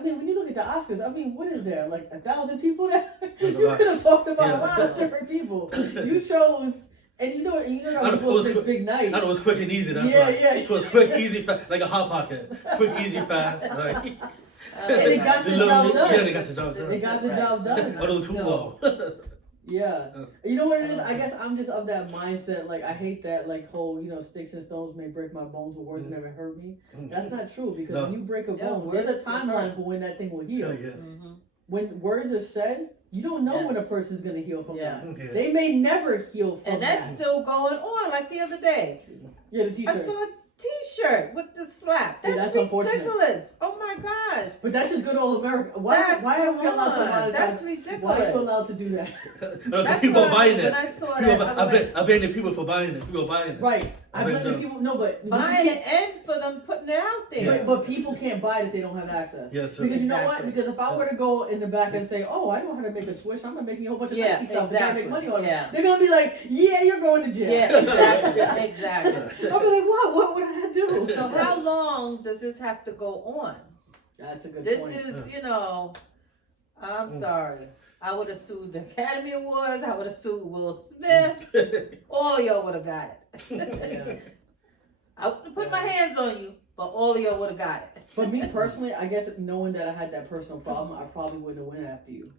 mean, when you look at the Oscars, I mean, what is there? Like 1,000 people there? There's a You lot. could have talked about Yeah. a lot of different people. You chose, and you know I that know, was it was Will Smith's quick- big night. I know it was quick and easy. That's Yeah, why. yeah. It was quick, easy, like a hot pocket. Quick, easy, fast. Like, They got the little- job done. Yeah, they got the job done. They got the job done. A little too low. Yeah. You know what it is? I guess I'm just of that mindset. Like, I hate that, like, whole, sticks and stones may break my bones, but words never hurt me. That's not true because No. when you break a Yeah, bone, there's a words can timeline hurt. for when that thing will Yeah, heal. yeah. Mhm. When words are said, you don't know Yes. when a person's going to heal from Yeah. that. Yeah. They may never heal from And that's that. still going on. Like the other day, Yeah, the I t-shirts. saw a T-shirt with the slap. Yeah, That's, that's unfortunate. ridiculous. Oh my gosh. But that's just good old America. Why are we allowed to monetize? That's ridiculous. Why are you allowed to do that? That's People what are buying when it. I saw People, that, I was like, I blame the people for buying it. People are buying it. Right. I blame the But, people. No, but buying you it and for them putting it out there. can't- but people can't buy it if they don't have access. Yeah, sure. Because you know what? Exactly. Because if I were to go in the back and say, "Oh, I know how to make a Swish. I'm gonna make me a whole bunch of Yeah, Nike stuff and try to make exactly. money on Yeah. it," they're gonna be like, "Yeah, you're going to jail." Yeah, exactly. Exactly. I'll be like, "What? What did I do?" So how long does this have to go on? That's a good This point. is, I'm sorry. I would have sued the Academy Awards. I would have sued Will Smith. All of y'all would have got it. Yeah. I wouldn't have put my hands on you, but all of y'all would have got it. For me personally, I guess knowing that I had that personal problem, I probably wouldn't have went after you.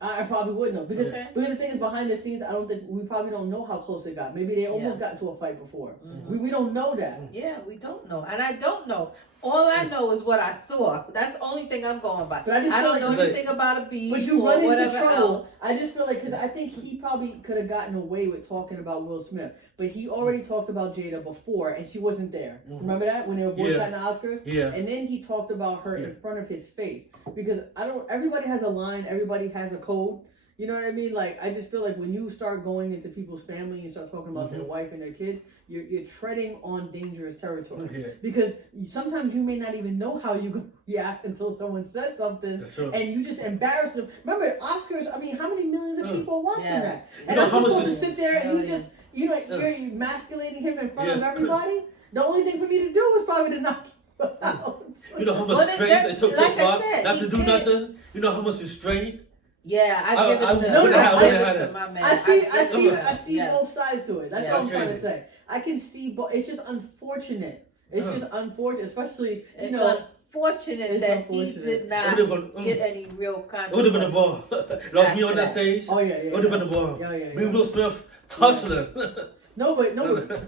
I probably wouldn't have because Okay. the thing is behind the scenes, I don't think we probably don't know how close they got. Maybe they almost got into a fight before. Mhm. We don't know that. Yeah, we don't know. And I don't know. All I know is what I saw. That's the only thing I'm going by. But I just I feel don't know like, anything about a beef but you or run into whatever trouble. else. I just feel like because I think he probably could have gotten away with talking about Will Smith, but he already talked about Jada before, and she wasn't there. Mhm. Remember that when they were boycotting the Oscars? Yeah. And then he talked about her Yeah. in front of his face because everybody has a line, everybody has a code. You know what I mean? Like, I just feel like when you start going into people's family and start talking about their wife and their kids, you're treading on dangerous territory. Yeah. Because sometimes you may not even know how you gonna react until someone says something That's true. and you just embarrass them. Remember, Oscars, I mean, how many millions of people are watching Yes. that? You And know I'm how much supposed to is- sit there and you Millions. just, you're emasculating him in front of Yeah. everybody? The only thing for me to do was probably to knock you out. You know how much Well, then strength that- it took like Chris I Rock said, not to he do did. nothing? You know how much restraint? Yeah, I give it I to wouldn't him. have- I wouldn't give it have to it. my man. I see give it to him. Yes. both sides to it. That's Yeah. what I'm trying to Crazy. say. I can see both. It's just unfortunate. It's just unfortunate, especially, It's unfortunate It's that unfortunate. he did It not would have been, get any real it consequence. would have been a ball. Lost me on that stage. oh yeah, It would have been a ball. Yeah, yeah, Me and yeah. Will Smith tussling. No, but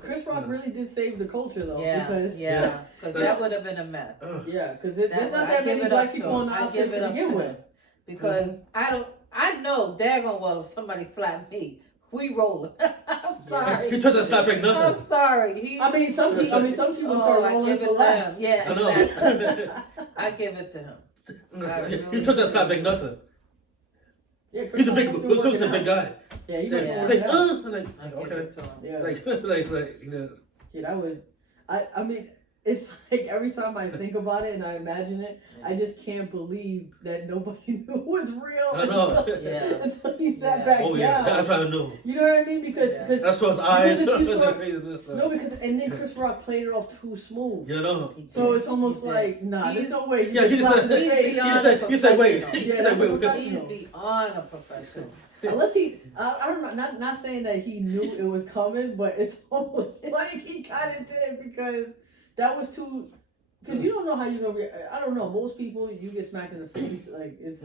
Chris Rock really did save the culture though. Because that would have been a mess. Because there's not that many black people on the Oscars to begin with. Because I know daggone well if somebody slapped me, we rolling. I'm sorry. He took that slap like nothing. I'm sorry. I mean, some people start rolling for less. Yeah, exactly. I give it to him. He took that slap like nothing. Yeah, He's a big, Will a big guy. Yeah, he's like, okay. Yeah. like, you know. Yeah, that was, I mean, it's like every time I think about it and I imagine it, I just can't believe that nobody knew it was real. I know. Until he sat back down. That's what I knew. You know what I mean? Because that's what eyes. No, because and then Chris Rock played it off too smooth. You know. So it's almost like, nah, there's no way. Yeah, you said wait. Yeah, he's beyond a professional. Unless he, I don't know, not saying that he knew it was coming, but it's almost like he kind of did because that was too. Because you don't know how you're gonna react. I don't know. Most people, you get smacked in the face, like it's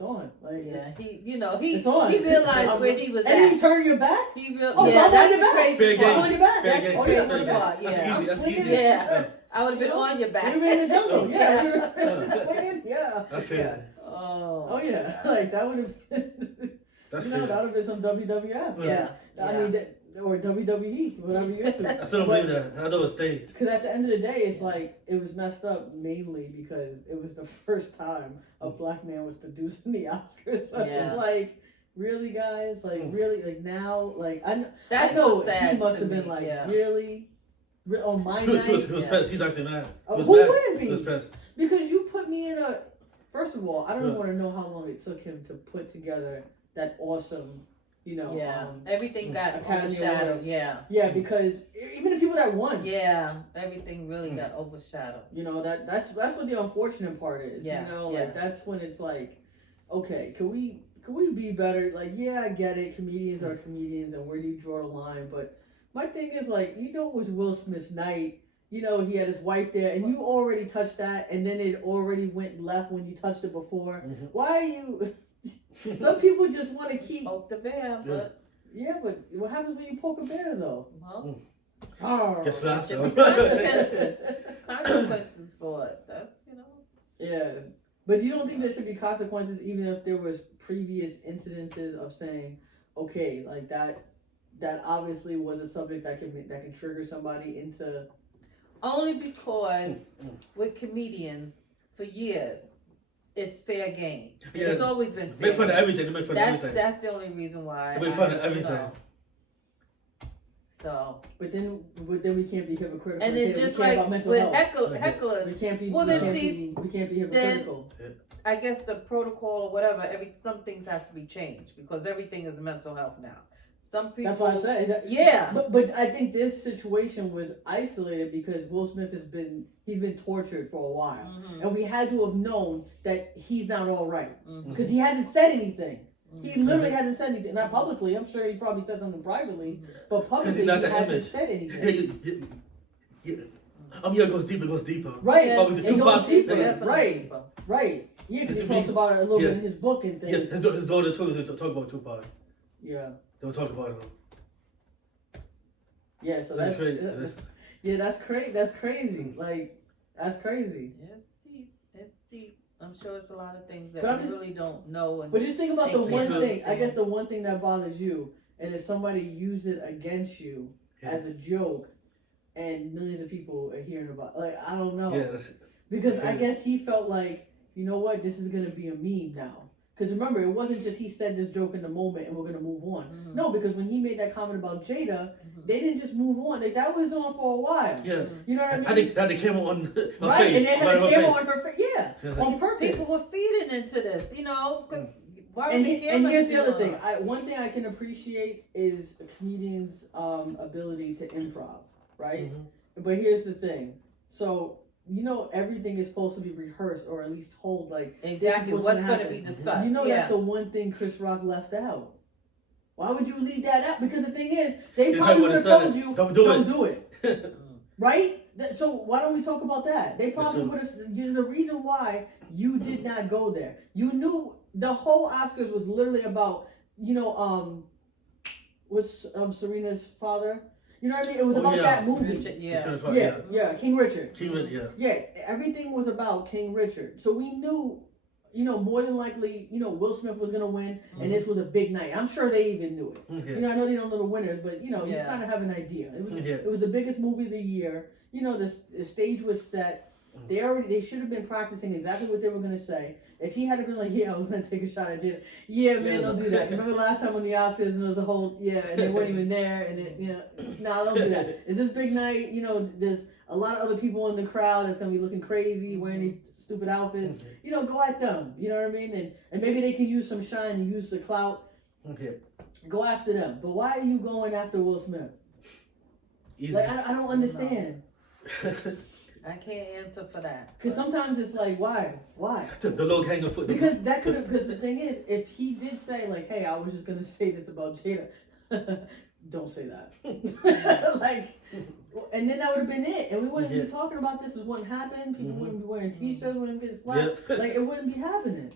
on. Like he it's on. He realized where he was at. And he turned your back. He realized. Oh, so I'm on your back. Fair game. I'm on your back. Fair game. Oh yeah, fair game. Yeah, That's easy. yeah. I would have been on your back. You were in the jungle. Yeah. Yeah. That's crazy. Oh yeah. Like that would have been. That's that would have been some WWF. Yeah. I mean, or WWE, whatever you're into. I still don't believe that. I know it's staged. Because at the end of the day, it's like, it was messed up mainly because it was the first time a black man was producing the Oscars. So it's like, really, guys? Like, really? Like, now? Like, that's so so sad. He must have been like, really? On my night? He was pissed. He's actually mad. Who wouldn't be? He was pissed. Because you put me in a... First of all, I don't want to know how long it took him to put together that awesome... everything got overshadowed. Yeah, because even the people that won. Yeah, everything really got overshadowed. You know, that's what the unfortunate part is. Yes, you know, like that's when it's like, okay, can we be better? Like, yeah, I get it. Comedians are comedians, and where do you draw the line? But my thing is like, it was Will Smith's night. You know, he had his wife there, and you already touched that, and then it already went left when you touched it before. Mm-hmm. Why are you? Some people just want to keep poke the bear, but but what happens when you poke a bear though? Well, guess that's consequences for it. That's Yeah, but you don't think there should be consequences even if there was previous incidences of saying, okay, like that obviously was a subject that can trigger somebody into. Only because with comedians for years. It's fair game. Yeah. It's always been fair. Make fun of everything. Make fun of everything. That's the only reason why. Make fun of everything. So. But then we can't be hypocritical. And then just like with hecklers, we can't be. Well, we can't be hypocritical. Then, I guess the protocol or whatever. Some things have to be changed because everything is mental health now. Some people. That's what I said. Yeah. But I think this situation was isolated because Will Smith he's been tortured for a while, and we had to have known that he's not all right because he hasn't said anything. He literally hasn't said anything. Not publicly. I'm sure he probably said something privately, but publicly he hasn't said anything. It goes deeper. It goes deeper. Right. But with the Tupac, right. Yeah, because he talks about it a little bit in his book and things. Yeah, his daughter too. They talk about Tupac. Yeah. They'll talk about him. Yeah, so that's crazy. That's crazy. That's crazy. Like, that's crazy. It's deep. I'm sure it's a lot of things that we really don't know. But just think about the one thing. I guess the one thing that bothers you, and if somebody used it against you as a joke, and millions of people are hearing about, like, I don't know. Yeah. Because I guess he felt like, you know what, this is gonna be a meme now. Because remember, it wasn't just he said this joke in the moment and we're going to move on. Mm-hmm. No, because when he made that comment about Jada, they didn't just move on. Like, that was on for a while. Yeah. You know what I mean? I think that the camera on her face. Right, and they had the camera on her face. Yeah, on purpose. People were feeding into this, because why and here's the other thing. One thing I can appreciate is a comedian's ability to improv, right? Mm-hmm. But here's the thing. So... everything is supposed to be rehearsed or at least told, like, exactly what's going to be discussed. That's the one thing Chris Rock left out. Why would you leave that out? Because the thing is, they probably would have told you, don't do it. Right? So why don't we talk about that? They probably would have, there's a reason why you did not go there. You knew the whole Oscars was literally about, Serena's father. You know what I mean? It was Oh, about yeah. that movie. Richard, yeah. Insurance fund, Yeah, King Richard. King Richard, yeah. Yeah, everything was about King Richard. So we knew, more than likely, Will Smith was gonna win, and this was a big night. I'm sure they even knew it. Okay. I know they don't know the winners, but you Yeah. kind of have an idea. Yeah. It was the biggest movie of the year. The stage was set. They should have been practicing exactly what they were gonna say. If he had been like, yeah, I was gonna take a shot at Jada. Yeah, man, don't do that. Remember last time on the Oscars and it was the whole and they weren't even there and no, don't do that. It's this big night. There's a lot of other people in the crowd that's gonna be looking crazy, wearing these stupid outfits. Go at them. You know what I mean? And maybe they can use some shine and use the clout. Okay. Go after them. But why are you going after Will Smith? Easy. Like I don't understand. I can't answer for that. Because sometimes it's like, why? the low hanging fruit. Because the thing is, if he did say like, hey, I was just gonna say this about Jada, don't say that. And then that would have been it, and we wouldn't be talking about this as what happened. People wouldn't be wearing T-shirts, wouldn't get slapped. Like it wouldn't be happening.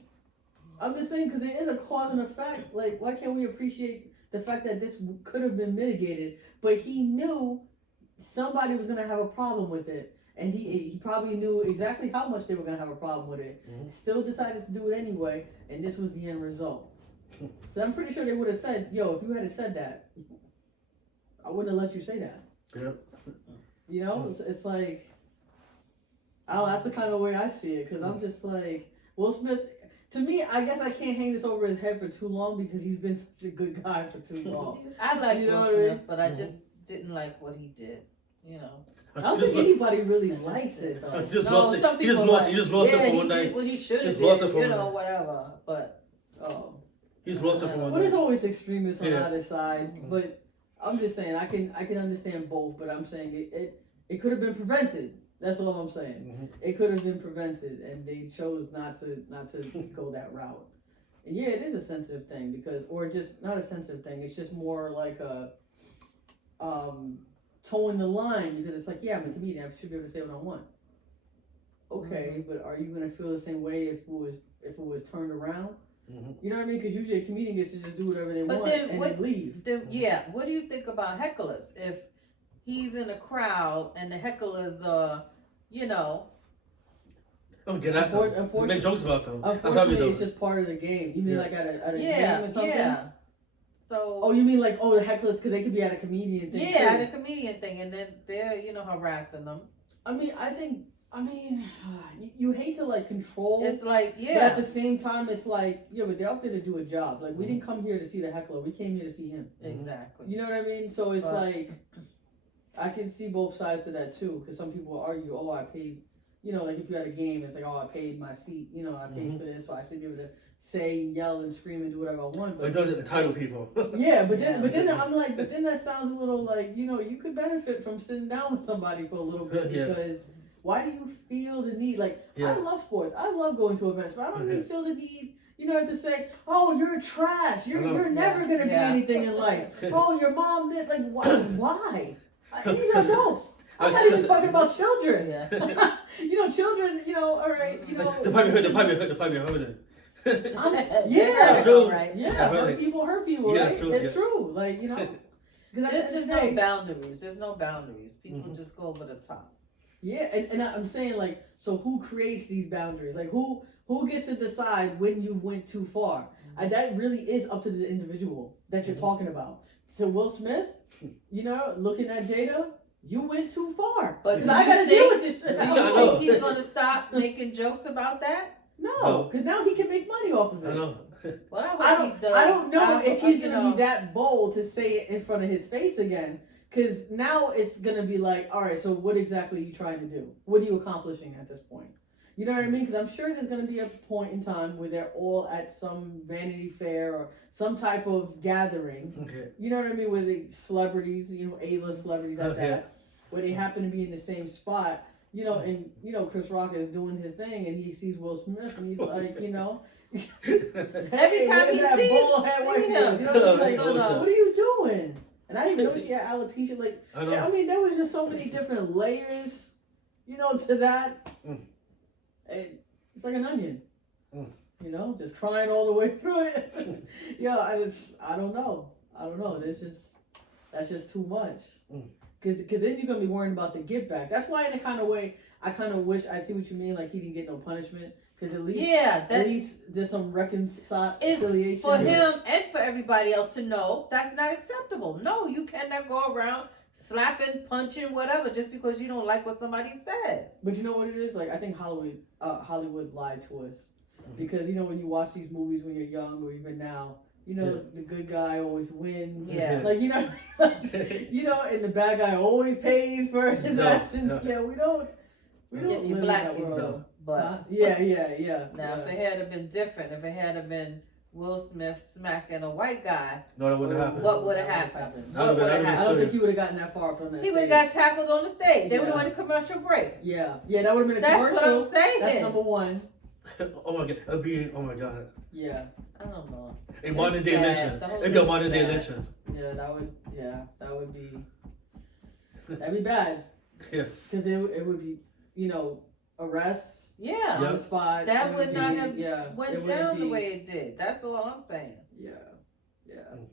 I'm just saying because there is a cause and effect. Like why can't we appreciate the fact that this could have been mitigated? But he knew somebody was gonna have a problem with it. And he probably knew exactly how much they were going to have a problem with it. Still decided to do it anyway, and this was the end result. So I'm pretty sure they would have said, yo, if you had said that, I wouldn't have let you say that. Yep. It's like, I don't know, that's the kind of way I see it, because I'm just like, Will Smith, to me, I guess I can't hang this over his head for too long because he's been such a good guy for too long. I like You know Will what I mean? Smith, but I just didn't like what he did. I don't think anybody really likes it, though. He just No, lost it. some He just people lost. like- He just lost it Yeah, for he one did night. what he should have Just lost it did, for one night. whatever. But Oh. He's lost it for one Well, there's night. always extremists on Yeah. either side, but I'm just saying I can understand both, but I'm saying it could have been prevented. That's all I'm saying. It could have been prevented, and they chose not to go that route. And yeah, it is a sensitive thing or just not a sensitive thing. It's just more like a towing the line because it's like, yeah, I'm a comedian. I should be able to say what I want. Okay, but are you gonna feel the same way if it was turned around? You know what I mean? Because usually a comedian gets to just do whatever they want and then leave. Then, what do you think about hecklers? If he's in a crowd and the hecklers are, Oh, get after them. Make jokes about them. That's how we Unfortunately, do it's it. just part of the game. You mean like at a game or something? Yeah. So. Oh, you mean like the hecklers because they could be at a comedian thing? Yeah, too. at a comedian thing, and then they're harassing them. I mean, you hate to like control. It's like But at the same time, it's like but they're out there to do a job. Like we didn't come here to see the heckler. We came here to see him. Exactly. You know what I mean? So it's like I can see both sides to that too. Because some people argue, oh, I paid. Like if you had a game, it's like, oh, I paid my seat. I paid for this, so I should be able to say, yell, and scream and do whatever I want. But those are the title people. Yeah, but then I'm like, but then that sounds a little like, you could benefit from sitting down with somebody for a little bit because why do you feel the need? Like, I love sports. I love going to events, but I don't really feel the need, to say, oh, you're trash. You're never going to be anything in life. Oh, your mom did. Like, why? These are adults. I'm not even talking about children. Yeah. Children, all right, The pipe hurt. Yeah, true. Right. Yeah, hurt people, Yeah, right? true, It's true. Like, There's just no boundaries. There's no boundaries. People just go over the top. Yeah, and I'm saying like, so who creates these boundaries? Like, who gets to decide when you went too far? That really is up to the individual that you're talking about. So Will Smith, looking at Jada, you went too far. But because I got to deal with this shit. Do you think he's going to stop making jokes about that? No, because now he can make money off of it. I know. Well, I don't know if he's going to be that bold to say it in front of his face again. Because now it's going to be like, all right, so what exactly are you trying to do? What are you accomplishing at this point? You know what I mean? Because I'm sure there's going to be a point in time where they're all at some Vanity Fair or some type of gathering. Okay. You know what I mean? Where the celebrities, A-list celebrities at that, where they happen to be in the same spot. And Chris Rock is doing his thing, and he sees Will Smith, and he's like, every time hey, he that sees bald head white him, girl, like, what are you doing? And I didn't even know she had alopecia. Like, I mean, there was just so many different layers, to that. And it's like an onion, just crying all the way through it. I don't know. I don't know. That's just too much. Mm. Cause then you're gonna be worrying about the get back. That's why in a kind of way, I kind of wish, I see what you mean, like he didn't get no punishment. Cause at least, Yeah, at least there's some reconciliation. it's for him and for everybody else to know that's not acceptable. No, you cannot go around slapping, punching, whatever, just because you don't like what somebody says. But you know what it is? Like I think Hollywood lied to us. Mhm. Because you know when you watch these movies when you're young or even now, you know the good guy always wins. Yeah. Like you know, you know, and the bad guy always pays for his actions. no. Yeah, we don't If live you're in black, that you world. do. But Huh? Yeah. now, if it had been different, if it had been Will Smith smacking a white guy, No, that wouldn't happen. what would have happened? That What would've would have been I happened? don't think serious. he would have gotten that far up on that. He would have stage. got tackled on the stage. They would have Yeah. went to commercial break. Yeah, that would have been a That's commercial. what I'm saying. That's number one. Oh my god, it'd be, oh my god. Yeah, I don't know. A It's modern day sad. lynching. The whole It'd be a thing is modern day sad. lynching. yeah, that would be. That'd be bad. Yeah. Because it would be, you know, arrests. Yeah. On the spot. That it would not have yeah, it went wouldn't down the be- way it did. That's all I'm saying. Yeah. Mm.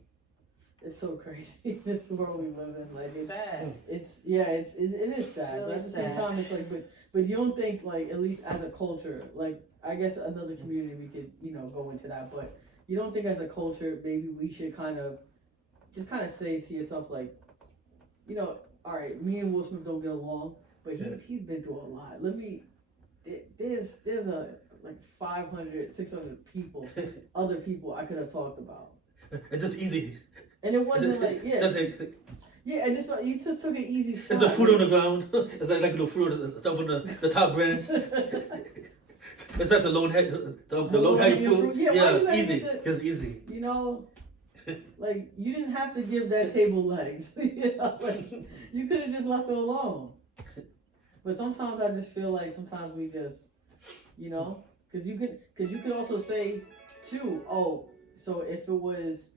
It's so crazy. This world we live in, like It's sad. it's it is sad. really but at the same sad. time, it's like, but you don't think like at least as a culture, like I guess another community we could go into that, but you don't think as a culture maybe we should kind of say to yourself like, all right, me and Will Smith don't get along, but he's been through a lot. There's a like 500, 600 people, other people I could have talked about. It's just easy. And it wasn't like, That's it. yeah, and you just took an easy shot. It's the fruit on the ground. It's like the fruit that's up on the top branch. It's that the lone head, the lone hanging fruit. fruit. Yeah, why Yeah, you it's gotta easy. get the- It's easy. Like you didn't have to give that table legs. Like you could have just left it alone. But sometimes I just feel like sometimes we just, because you could also say too. Oh, so if it was,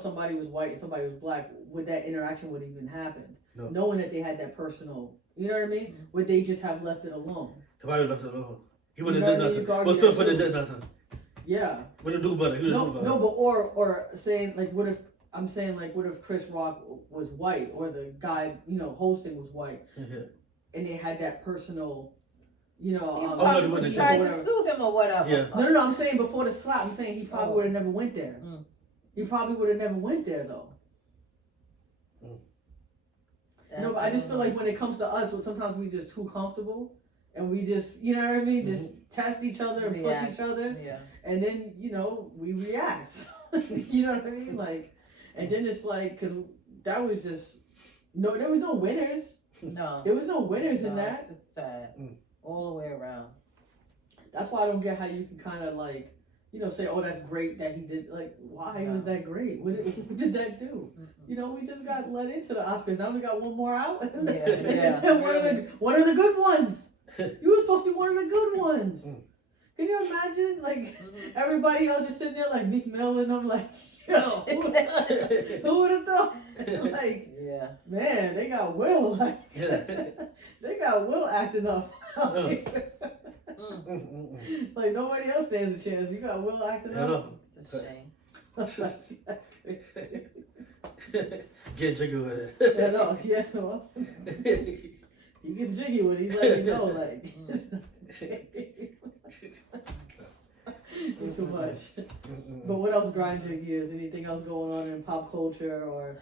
somebody was white and somebody was black, would that interaction would even happen? No. Knowing that they had that personal, you know what I mean? Mm-hmm. Would they just have left it alone? Somebody left it alone. He wouldn't You know have what I did mean? You nothing. could Will argue Smith that wouldn't have too. did nothing. Yeah. Wouldn't do better. He wouldn't do better. No, but or saying like, what if Chris Rock was white or the guy hosting was white Yeah. and they had that personal, You no, probably they wouldn't tried have to sue him or whatever. Yeah. No, I'm saying before the slap. I'm saying he probably Oh. would have never went there. Mm. He probably would have never went there though. No, but I just feel like when it comes to us, sometimes we just too comfortable and we just, you know what I mean, just test each other and React. push each other. Yeah. And then, we react. You know what I mean? Like, and then it's like, because that was just, there was no winners. No. There was no winners in No, that. It's just sad. Mm. All the way around. That's why I don't get how you can kind of like, say, oh, that's great that he did. Like, why was that great? What did that do? Mm-mm. We just got let into the Oscars. Now we got one more out. Yeah. One of the good ones. You were supposed to be one of the good ones. Mm. Can you imagine? Like, Mhm. everybody else just sitting there like Meek Mill and I'm like, yo, who would have thought? Like, Yeah. man, they got Will. Like, Yeah. they got Will acting up. Mm. Mm. Like, nobody else stands a chance. You got Will acting I up. know. It's a shame. Get jiggy with it. Yeah, no, yeah, no. He gets jiggy when he's letting you know, like, it's too much. But what else grinds your gears? Anything else going on in pop culture or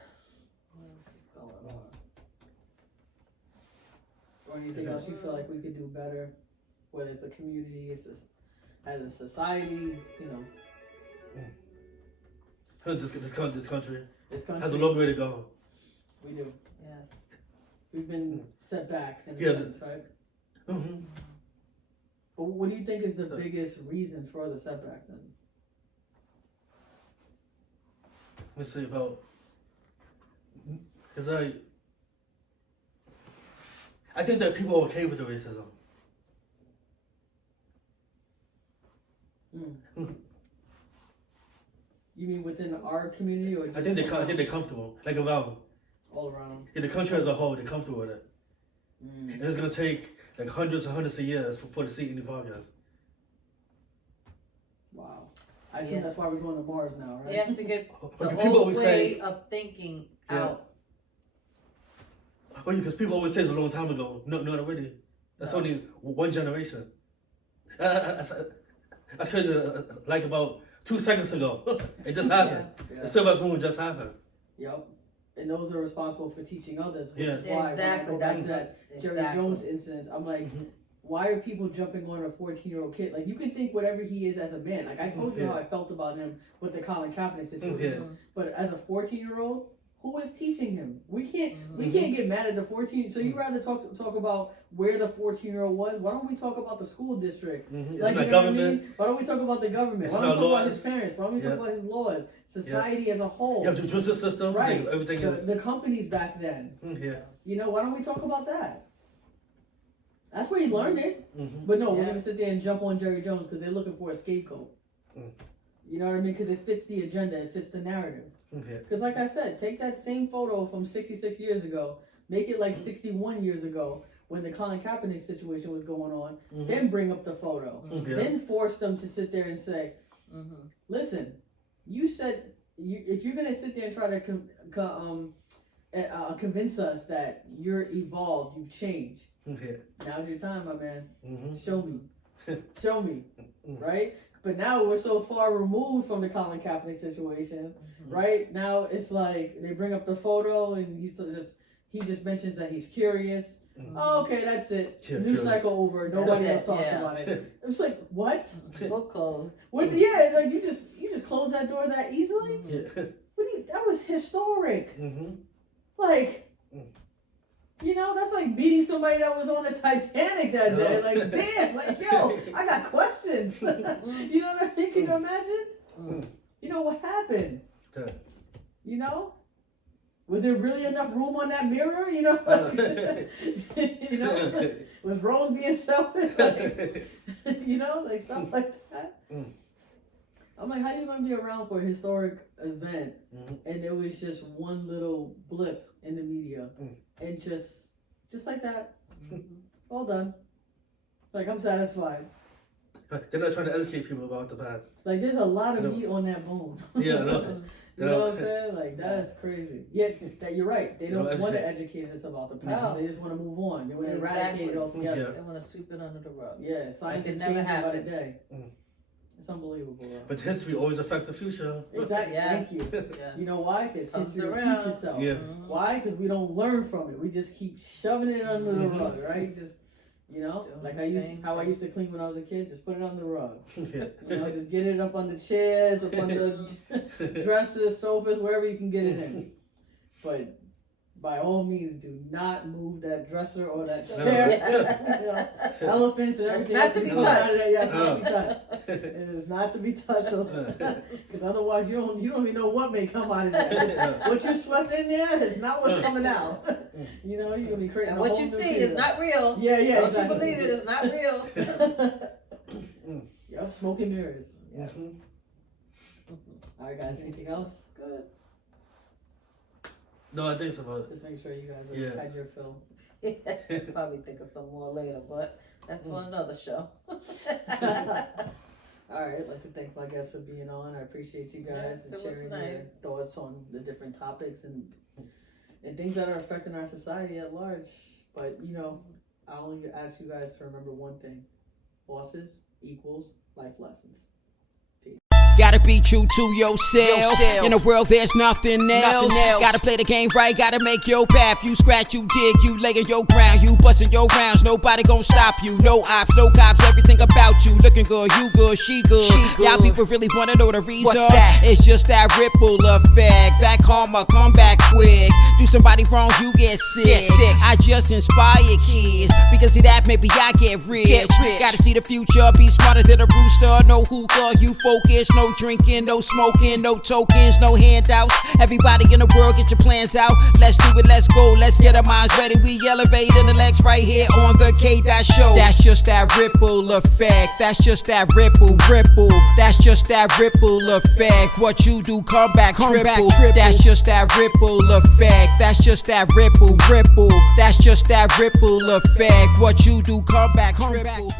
What else is going on? anything else you feel like we could do better? Whether it's a community, it's just as a society, This country this country. has a long way to go. We do. Yes. We've been set back in a Yeah, sense, right? Mm-hmm. But what do you think is the biggest reason for the setback then? Let me see about. Cause I think that people are okay with the racism. You mean within our community or just I think they're comfortable. Like around all around? in the country as a whole, they're comfortable with it. And it's gonna take like hundreds and hundreds of years for to see any progress. Wow. I assume Yeah. that's why we're going to Mars now, right? You have to get the But people old always way say, of thinking Yeah. out. well, because people always say it's a long time ago. No, not already. That's No. only one generation. That's crazy. Like about 2 seconds ago, it just happened. Yeah. The Silver's Moon just happened. Yep. And those are responsible for teaching others, which Yeah. is why when I Exactly. go back That's to that what. Jerry Exactly. Jones incident, I'm like, Mhm. why are people jumping on a 14-year-old kid? Like, you can think whatever he is as a man. Like, I told you Yeah. how I felt about him with the Colin Kaepernick situation. Yeah. But as a 14-year-old, who is teaching him? We can't Mhm. get mad at the 14. So you rather talk about where the 14-year-old was? Why don't we talk about the school district? Mm-hmm. It's Like, not you know what I government. mean? Why don't we talk about the government? It's Why don't we not talk about his laws. parents? Why don't we talk Yeah. about his laws? Society as a whole. You have the justice system. Right. Everything is. The companies back then. Yeah. You know, why don't we talk about that? That's where he learned it. Mm-hmm. But no, we're Yeah. gonna sit there and jump on Jerry Jones because they're looking for a scapegoat. Mm. You know what I mean? Because it fits the agenda, it fits the narrative. Yeah. Because like I said, take that same photo from 66 years ago, make it Mm. like 61 years ago when the Colin Kaepernick situation was going on, Mhm. then bring up the photo. Yeah. Then force them to sit there and say, Mhm. listen, you said, if you're gonna sit there and try to convince us that you're evolved, you've changed, Yeah. now's your time, my man. Mm-hmm. Show me. Show me. Mm. Right? But now we're so far removed from the Colin Kaepernick situation, right? Now it's like they bring up the photo and he just mentions that he's curious. Mhm. Oh, okay, that's it. Yeah, News curious. cycle over. Nobody else That's it, talks yeah. about it. It's like, what? Book closed. What? Yeah, like you just closed that door that easily? Yeah. What do you, that was historic. Mm-hmm. Like, Mm. you know, that's like meeting somebody that was on the Titanic that day. Yeah. Like, damn, like, yo, I got questions. You know what I mean? Can you imagine? Mm. You know what happened? Yeah. You know? Was there really enough room on that mirror? You know? You know? Was Rose being selfish? Like, you know? Like stuff like that. Mm. I'm like, how you gonna be around for a historic event Mhm. and there was just one little blip in the media Mm. and just like that, all done. Like, I'm satisfied. They're not trying to educate people about the past. Like, there's a lot of No. meat on that bone. Yeah, I know. You know what I'm saying? Like, that's crazy. Yet, that you're right. They They don't don't want to educate. educate us about the past. No. They just want to move on. They want to eradicate it Exactly. altogether. They want to sweep it under the rug. Yeah, science it is never changing by the happened. day. Mm. It's unbelievable. Bro. But history always affects the future. Exactly. Yes. Thank you. Yes. You know why? Because Comes history around. repeats itself. Yeah. Mhm. Why? Because we don't learn from it. We just keep shoving it under the Mhm. rug, right? Just, you know, Doing like the I same used how I thing. used to clean when I was a kid. Just put it on the rug. Yeah. You know, just get it up on the chairs, up on the dresses, sofas, wherever you can get it in. But by all means, do not move that dresser or that No. chair. You know, elephants and It's everything. not else to that be comes out of touched. there, yeah, it's not to be No. touched. It is not to be touched. Because otherwise, you don't even know what may come out of there. It's- what you swept in there is not what's coming out. You know, you're gonna be creating. And a what whole you new see thing. is not real. Yeah, yeah. Don't exactly. you believe it? It's not real. Yep, smoke and mirrors. Yeah. Mhm. All right, guys. Anything else? Good. No, I think it's about Just make sure you guys have Yeah. had your fill. Probably think of some more later, but that's for another show. All right, I'd like to thank my guests for being on. I appreciate you guys Yes, and it was sharing nice. your thoughts on the different topics and things that are affecting our society at large. But you know, I only ask you guys to remember one thing: losses equals life lessons. Gotta be true to yourself. In a world, there's nothing else. Gotta play the game right, gotta make your path. You scratch, you dig, you lay in your ground. You bustin' your rounds, nobody gon' stop you. No ops, no cops, everything about you. Looking good, you good, she good. Y'all people really wanna know the reason. What's that? It's just that ripple effect. That karma come back quick. Do somebody wrong, you get sick. I just inspire kids. Because of that, maybe I get rich. Gotta see the future, be smarter than a rooster. Know who thought you focus. No drinking, no smoking, no tokens, no handouts. Everybody in the world, get your plans out. Let's do it, let's go, let's get our minds ready. We elevate intellects right here on the K-Dot Show. That's just that ripple effect. That's just that ripple. That's just that ripple effect. What you do, come back triple. That's just that ripple effect. That's just that ripple. That's just that ripple effect. What you do, come back triple.